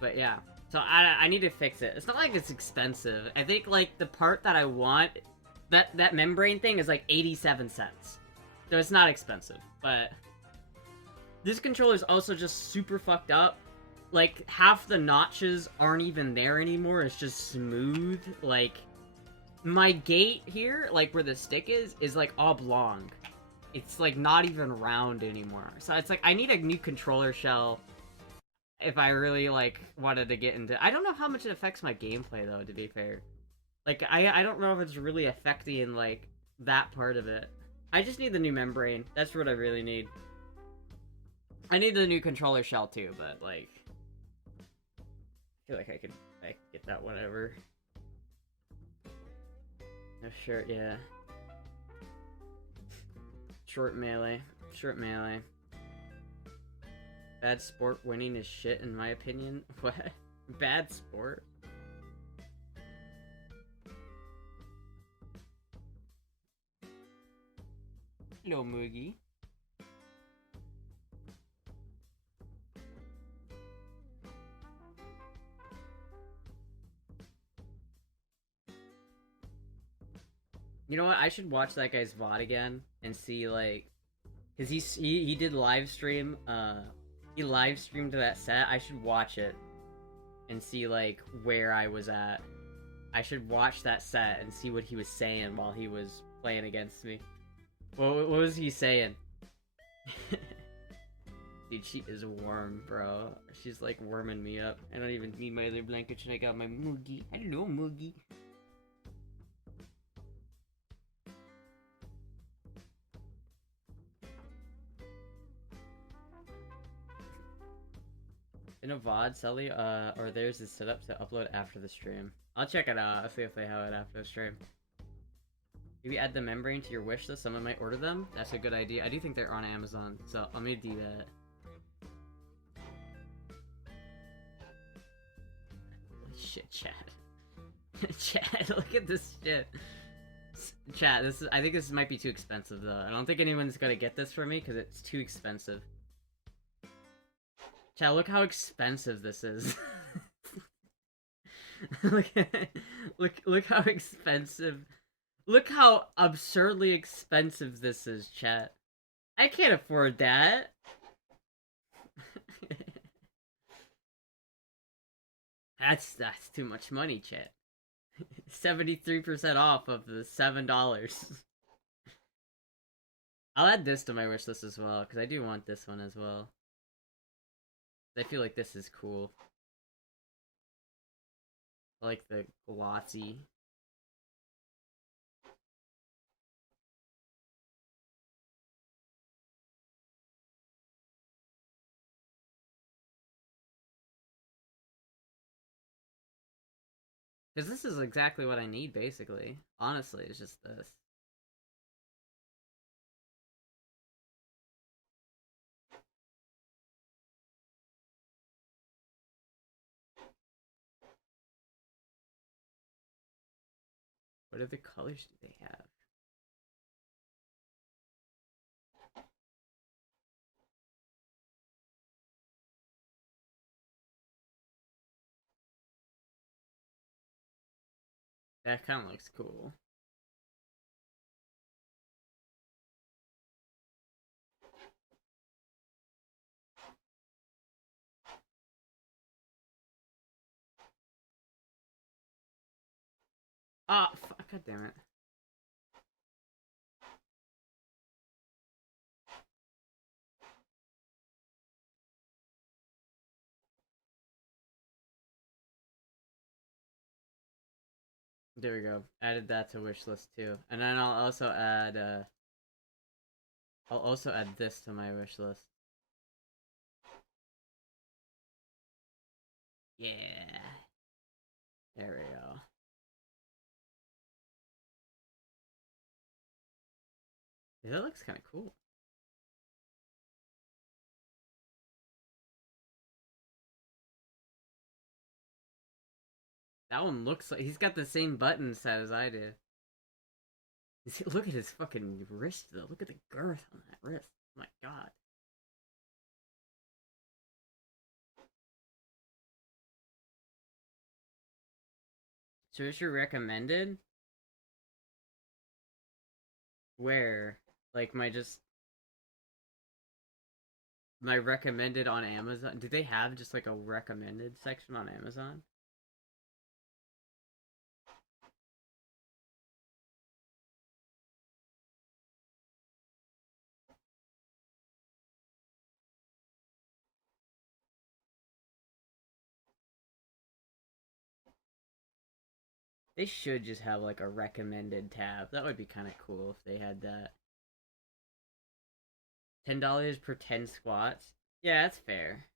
But yeah, so I need to fix it. It's not like it's expensive. I think like the part that I want, that membrane thing is like 87 cents. So it's not expensive, but this controller is also just super fucked up. Like, half the notches aren't even there anymore. It's just smooth. Like, my gate here, like where the stick is like oblong. It's like not even round anymore. So it's like, I need a new controller shell if I really like wanted to get into... I don't know how much it affects my gameplay though, to be fair. Like, I don't know if it's really affecting like that part of it. I just need the new membrane. That's what I really need. I need the new controller shell too, but like... I feel like I could get that whenever. No shirt, yeah. Short melee. Short melee. Bad sport winning is shit in my opinion. What? Bad sport? Hello, Moogie. You know what? I should watch that guy's VOD again and see like, cause he did live stream. He live streamed that set. I should watch it and see like where I was at. I should watch that set and see what he was saying while he was playing against me. What was he saying? Dude, she is warm, bro. She's like warming me up. I don't even need my other blanket and I got my Moogie. Hello, Moogie. In a VOD, Sully, or there's a setup to upload after the stream. I'll check it out. I'll see if they have it after the stream. Maybe add the membrane to your wish list. Someone might order them. That's a good idea. I do think they're on Amazon, so I'm gonna do that. Shit, chat. Chat, look at this shit. Chat, I think this might be too expensive though. I don't think anyone's gonna get this for me because it's too expensive. Chat, look how expensive this is. look, look how expensive. Look how absurdly expensive this is, chat. I can't afford that. That's too much money, chat. 73% off of the $7. I'll add this to my wish list as well, because I do want this one as well. I feel like this is cool. I like the glossy. Because this is exactly what I need, basically. Honestly, it's just this. What other colors do they have? That kind of looks cool. Ah, oh, fuck, god damn it. There we go. Added that to wish list too. And then I'll also add this to my wish list. Yeah. There we go. Yeah, that looks kind of cool. That one looks like he's got the same button set as I do. Look at his fucking wrist though. Look at the girth on that wrist. Oh my god. So is your recommended? Where? Like my recommended on Amazon? Do they have just like a recommended section on Amazon? They should just have like a recommended tab. That would be kind of cool if they had that. $10 per 10 squats? Yeah, that's fair.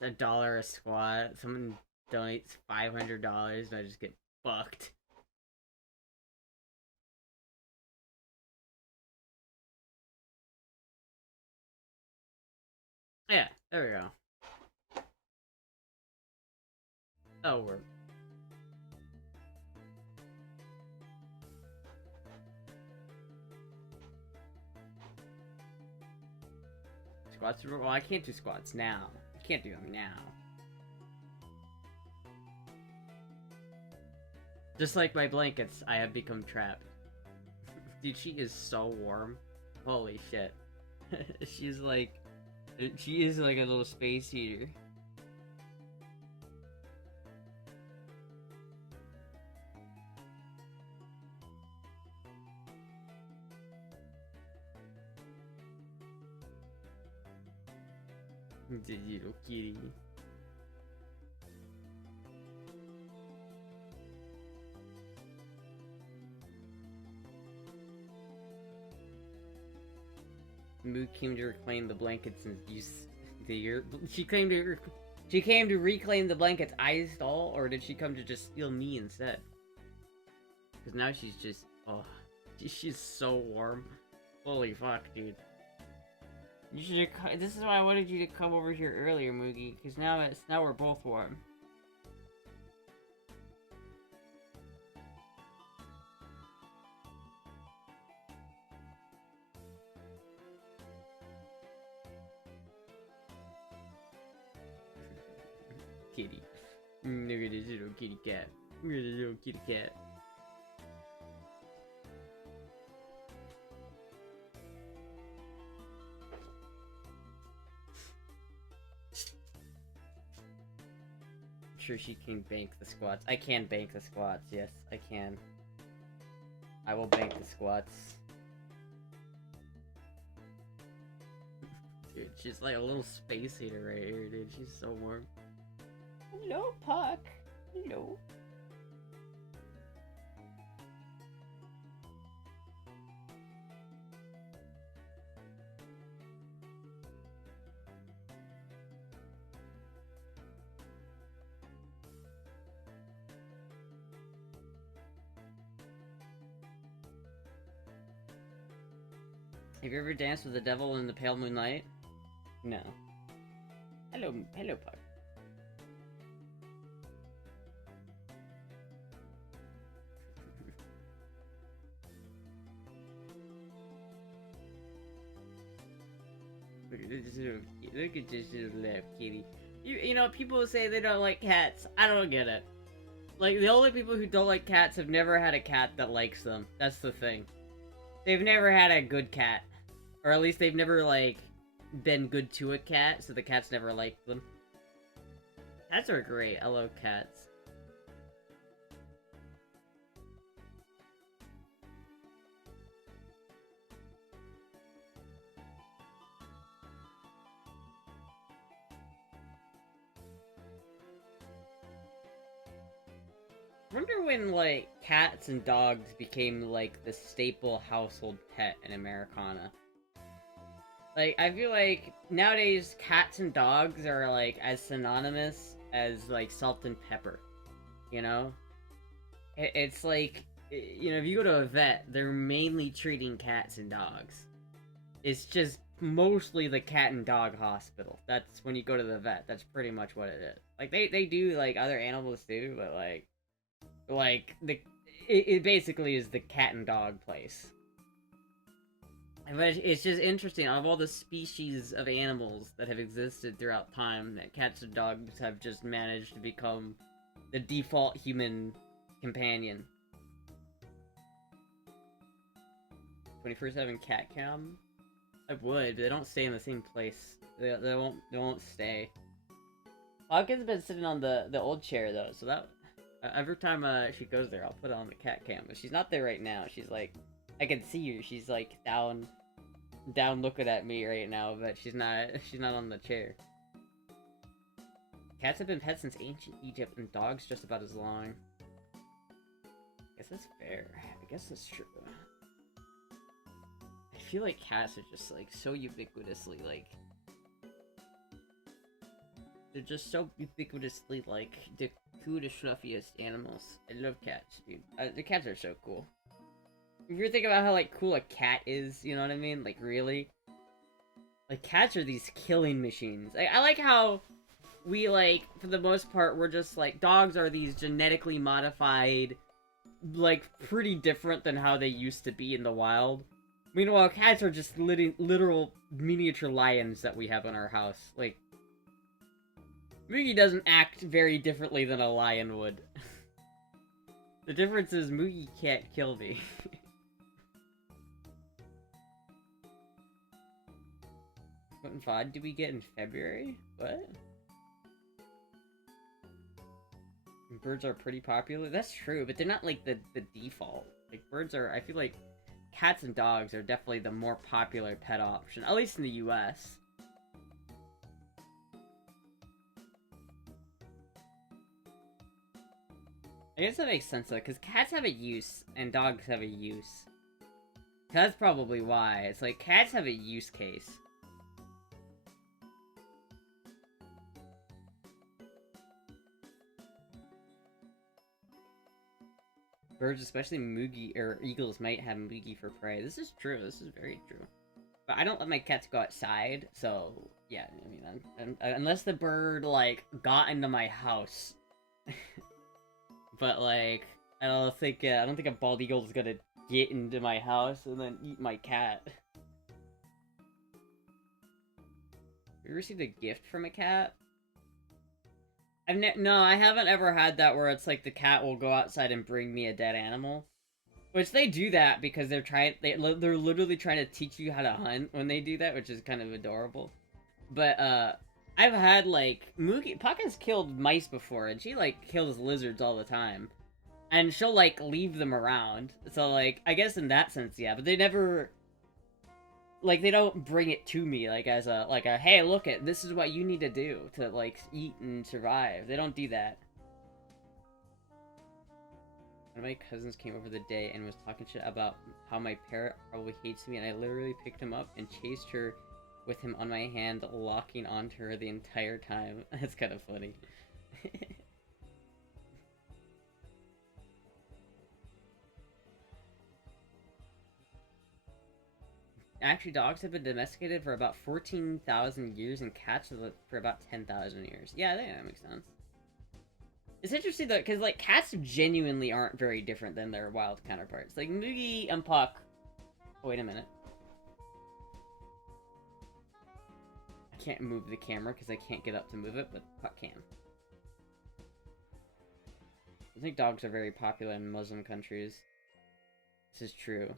$1 a squat. Someone donates $500 and I just get fucked. Yeah, there we go. That'll work. Squats? Well, I can't do squats now. I can't do them now. Just like my blankets, I have become trapped. Dude, she is so warm. Holy shit. She is like a little space heater. The little kitty. Moo came to reclaim the blankets and she came to reclaim the blankets I stole, or did she come to just steal me instead? Because now she's just she's so warm. Holy fuck, dude. You should. This is why I wanted you to come over here earlier, Moogie. Because now we're both warm. kitty. Look at this little kitty cat. Look at this little kitty cat. I'm sure she can bank the squats. I can bank the squats, yes, I can. I will bank the squats. Dude, she's like a little space heater right here, dude. She's so warm. Hello, Puck. Hello. Have you ever danced with the devil in the pale moonlight? No. Hello, Puck. Look at this little left kitty. You know, people say they don't like cats. I don't get it. Like, the only people who don't like cats have never had a cat that likes them. That's the thing. They've never had a good cat. Or at least they've never, like, been good to a cat, so the cat's never liked them. Cats are great. I love cats. I wonder when, like, cats and dogs became, like, the staple household pet in Americana. Like, I feel like nowadays cats and dogs are, like, as synonymous as, like, salt and pepper. You know? It's like, you know, if you go to a vet, they're mainly treating cats and dogs. It's just mostly the cat and dog hospital. That's when you go to the vet. That's pretty much what it is. Like, they do, like, other animals too, but, like, it basically is the cat and dog place. But it's just interesting, out of all the species of animals that have existed throughout time, that cats and dogs have just managed to become the default human companion. 24/7 cat cam? I would, but they don't stay in the same place. They won't stay. Hawkins been sitting on the old chair though, so that every time she goes there, I'll put it on the cat cam. But she's not there right now. She's like, I can see her. She's like down looking at me right now, but she's not on the chair. Cats have been pets since ancient Egypt, and dogs just about as long. I guess that's fair. I guess that's true. I feel like cats are just like so ubiquitously like they're just so ubiquitously like the cutest, fluffiest animals. I love cats, dude. The cats are so cool. If you think about how, like, cool a cat is, you know what I mean? Like, really? Like, cats are these killing machines. I like how we, like, for the most part, we're just, like, dogs are these genetically modified, like, pretty different than how they used to be in the wild. Meanwhile, cats are just literal miniature lions that we have in our house. Like, Moogie doesn't act very differently than a lion would. The difference is Moogie can't kill me. What VOD do we get in February? What? Birds are pretty popular? That's true, but they're not like the default. Like, birds are, I feel like cats and dogs are definitely the more popular pet option, at least in the US. I guess that makes sense though, because cats have a use and dogs have a use. That's probably why. It's like cats have a use case. Birds, especially Moogie or eagles, might have Moogie for prey. This is true. This is very true. But I don't let my cats go outside, so yeah. I mean, unless the bird like got into my house. But like, I don't think a bald eagle is gonna get into my house and then eat my cat. You received a gift from a cat? No, I haven't ever had that where it's like the cat will go outside and bring me a dead animal. Which they do that because they're literally trying to teach you how to hunt when they do that, which is kind of adorable. But I've had like Moogie Puck has killed mice before, and she like kills lizards all the time, and she'll like leave them around. So like I guess in that sense, yeah. But they never like they don't bring it to me like as a hey, look at this is what you need to do to like eat and survive. They don't do that. One of my cousins came over the day and was talking shit about how my parrot probably hates me, and I literally picked him up and chased her with him on my hand, locking onto her the entire time. That's kind of funny. Actually, dogs have been domesticated for about 14,000 years, and cats for about 10,000 years. Yeah, I think that makes sense. It's interesting though, because like cats genuinely aren't very different than their wild counterparts. Like Moogie and Puck. Oh, wait a minute. I can't move the camera because I can't get up to move it, but Puck can. I think dogs are very popular in Muslim countries. This is true.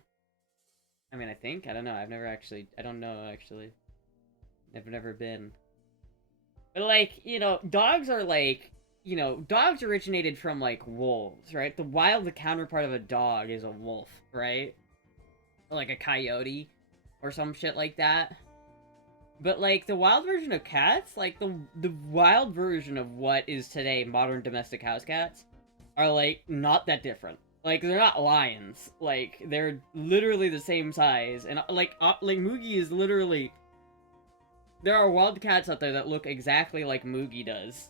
I mean, I think? I don't know. I've never actually... I don't know, actually. I've never been. But, like, you know, dogs are, like... You know, dogs originated from, like, wolves, right? The wild counterpart of a dog is a wolf, right? Or, like, a coyote. Or some shit like that. But, like, the wild version of cats, like, the wild version of what is today modern domestic house cats are, like, not that different. Like, they're not lions. Like, they're literally the same size. And, like Moogie is literally... There are wild cats out there that look exactly like Moogie does.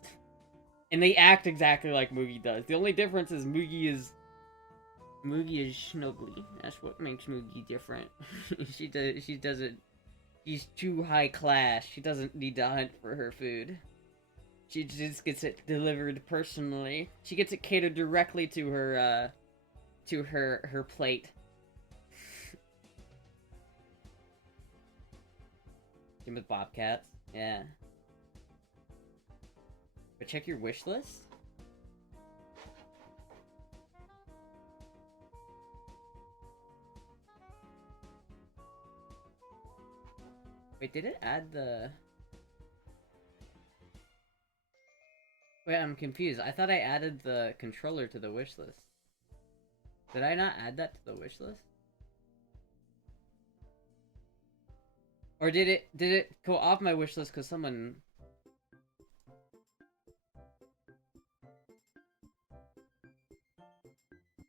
And they act exactly like Moogie does. The only difference is Moogie is snuggly. That's what makes Moogie different. She doesn't... She's too high class. She doesn't need to hunt for her food. She just gets it delivered personally. She gets it catered directly to her plate. Same with bobcats. Yeah. But check your wish list. Wait, did it add the... Wait, I'm confused. I thought I added the controller to the wish list. Did I not add that to the wish list? Or did it go off my wish list because someone...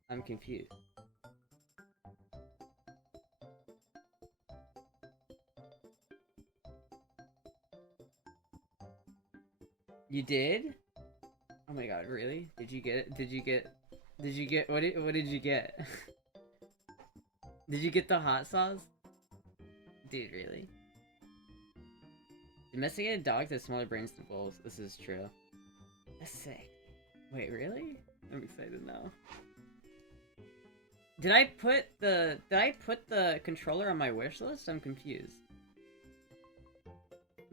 I'm confused. You did? Oh my god, really? Did you get it? Did you get what did you get? Did you get the hot sauce? Dude, really? Domesticated dogs have smaller brains than wolves. This is true. That's sick. Wait, really? I'm excited now. Did I put the controller on my wish list? I'm confused.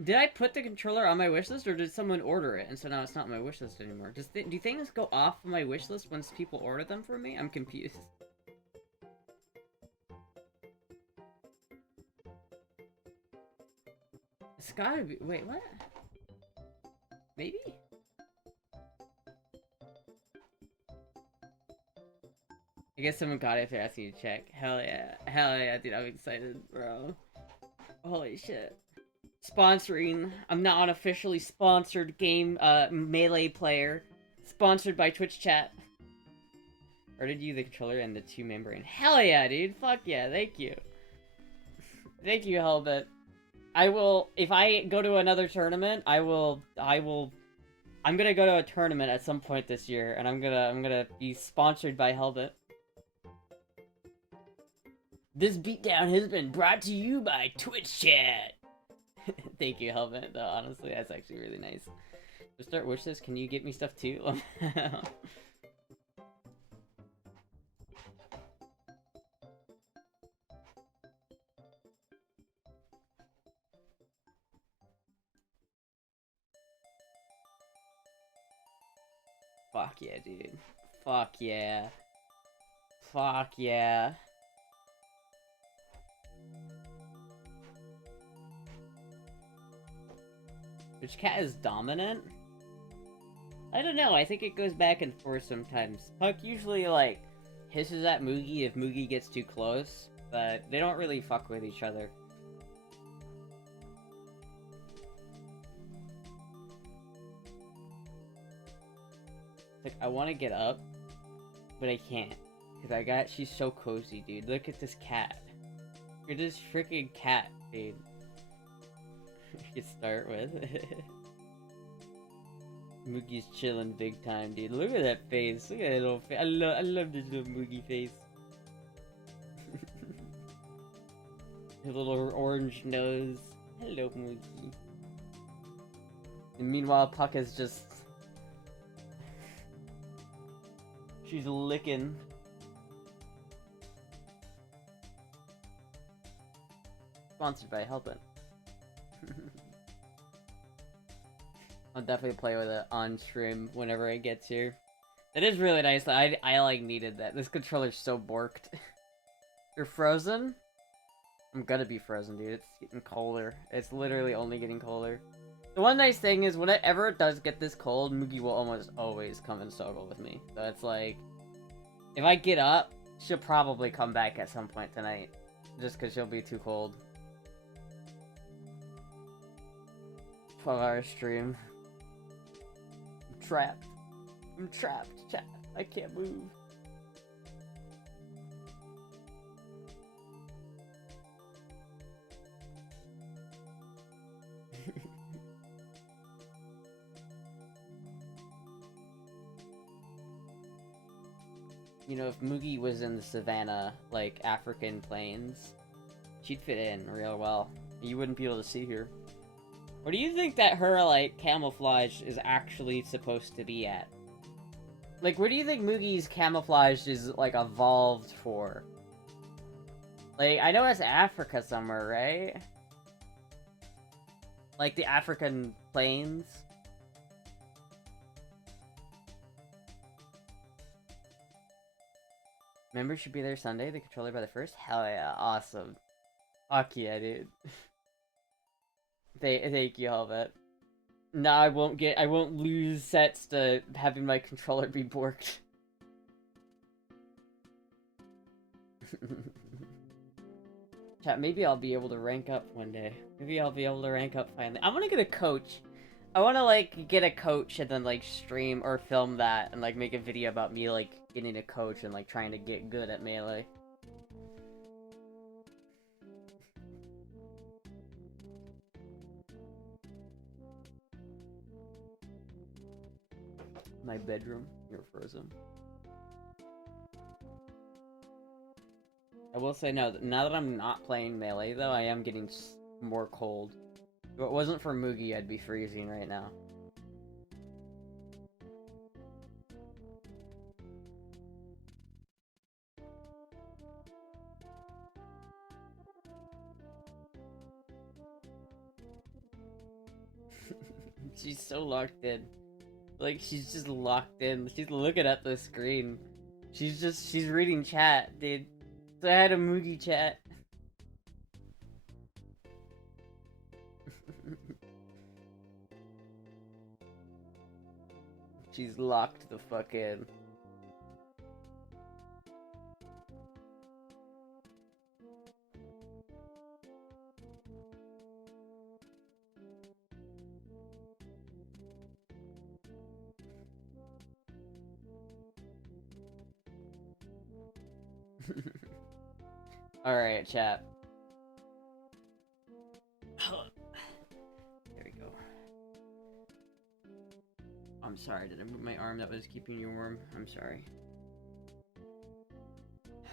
Did I put the controller on my wish list, or did someone order it, and so now it's not on my wish list anymore? Do things go off my wish list once people order them for me? I'm confused. It's gotta be... Wait, what? Maybe? I guess someone got it if they're asking you to check. Hell yeah. Hell yeah, dude, I'm excited, bro. Holy shit. Sponsoring. I'm now an officially sponsored game Melee player. Sponsored by Twitch chat. Ordered you the controller and the 2 membrane. Hell yeah, dude. Fuck yeah, thank you. Thank you, Helbet. I will, if I go to another tournament, I'm gonna go to a tournament at some point this year, and I'm gonna be sponsored by Helbet. This beatdown has been brought to you by Twitch chat. Thank you, Helmet, though, honestly, that's actually really nice. To start wishlist, can you get me stuff too? Fuck yeah, dude. Fuck yeah. Fuck yeah. Which cat is dominant? I don't know, I think it goes back and forth sometimes. Puck usually, like, hisses at Moogie if Moogie gets too close, but they don't really fuck with each other. Like, I want to get up, but I can't. Because she's so cozy, dude. Look at this cat. Look at this freaking cat, dude. You can start with. Moogie's chilling big time, dude. Look at that face. Look at that little face. I love this little Moogie face. His little orange nose. Hello, Moogie. And meanwhile, Puck is just... She's licking. Sponsored by Helpin'. I'll definitely play with it on stream whenever it gets here. That is really nice. I like needed that. This controller's so borked. You're frozen? I'm gonna be frozen, dude. It's getting colder. It's literally only getting colder. The one nice thing is whenever it does get this cold, Moogie will almost always come and snuggle with me. So it's like, if I get up, she'll probably come back at some point tonight. Just because she'll be too cold. 12-hour stream. I'm trapped. I'm trapped, chat. I can't move. You know, if Moogie was in the savannah, like African plains, she'd fit in real well. You wouldn't be able to see her. Where do you think that her, like, camouflage is actually supposed to be at? Like, where do you think Moogie's camouflage is, like, evolved for? Like, I know it's Africa somewhere, right? Like, the African plains? Members should be there Sunday, the controller by the 1st? Hell yeah, awesome. Fuck yeah, dude. Thank you, Helvet. No, I won't lose sets to having my controller be borked. Chat, maybe I'll be able to rank up one day. Maybe I'll be able to rank up finally. I wanna get a coach. I wanna, like, get a coach and then, like, stream or film that and, like, make a video about me, like, getting a coach and, like, trying to get good at Melee. My bedroom, you're frozen. I will say no, now that I'm not playing Melee though, I am getting more cold. If it wasn't for Moogie, I'd be freezing right now. She's so locked in. Like, she's just locked in. She's looking at the screen. She's reading chat, dude. So I had a Moogie chat. She's locked the fuck in. Alright, chat. There we go. I'm sorry, did I move my arm that was keeping you warm? I'm sorry.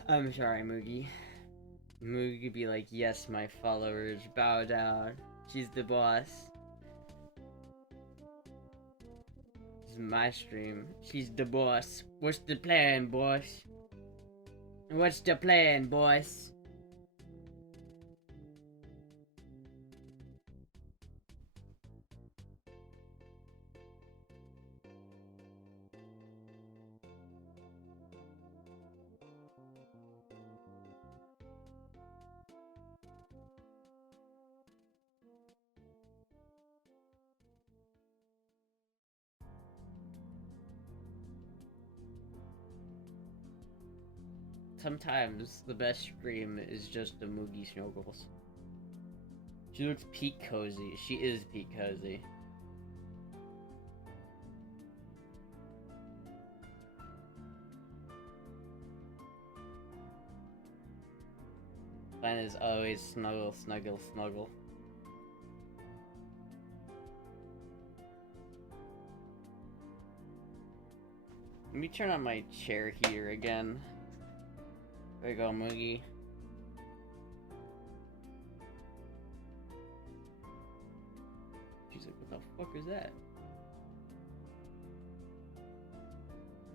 I'm sorry, Moogie. Moogie could be like, yes, my followers, bow down. She's the boss. This is my stream. She's the boss. What's the plan, boss? What's the plan, boss? sometimes the best stream is just the Moogie Snuggles. She looks peak cozy. She is peak cozy. Mine is always snuggle, snuggle, snuggle. Let me turn on my chair heater again. There you go, Moogie. She's like, what the fuck is that?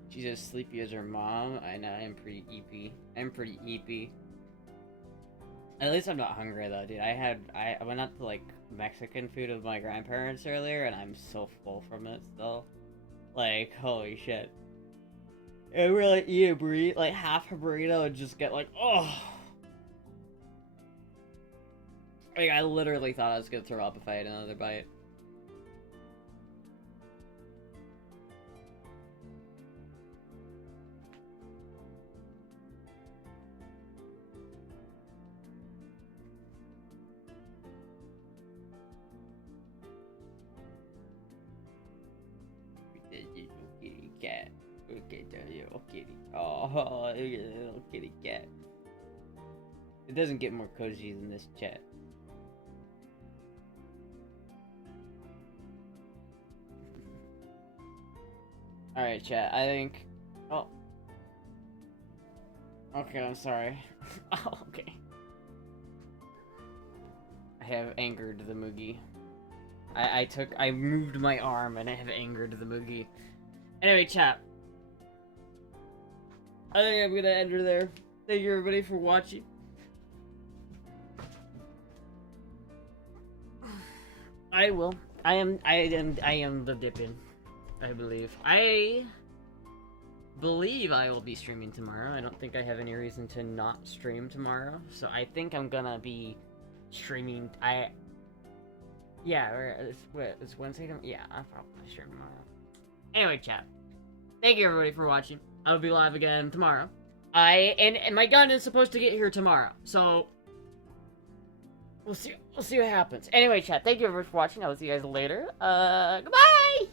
She's as sleepy as her mom. I know, I'm pretty eepy. I'm pretty eepy. At least I'm not hungry though, dude. I went out to like Mexican food with my grandparents earlier, and I'm so full from it still. Like, holy shit. I really eat a burrito, like half a burrito, and just get like, oh. Like, I literally thought I was gonna throw up if I had another bite. Kitty cat. Look at the little kitty. Oh, look at the little kitty cat. It doesn't get more cozy than this chat. Alright, chat, I think... Oh. Okay, I'm sorry. Oh, okay. I have angered the Moogie. I moved my arm and I have angered the Moogie. Anyway, chat. I think I'm gonna end her there. Thank you everybody for watching. I will. I am the Dippin'. I believe. I believe I will be streaming tomorrow. I don't think I have any reason to not stream tomorrow. So I think I'm gonna be streaming. Yeah, it's Wednesday. Yeah, I'll probably stream tomorrow. Anyway, chat. Thank you everybody for watching. I'll be live again tomorrow. And my gun is supposed to get here tomorrow. So we'll see what happens. Anyway, chat, thank you everybody for watching. I will see you guys later. Goodbye!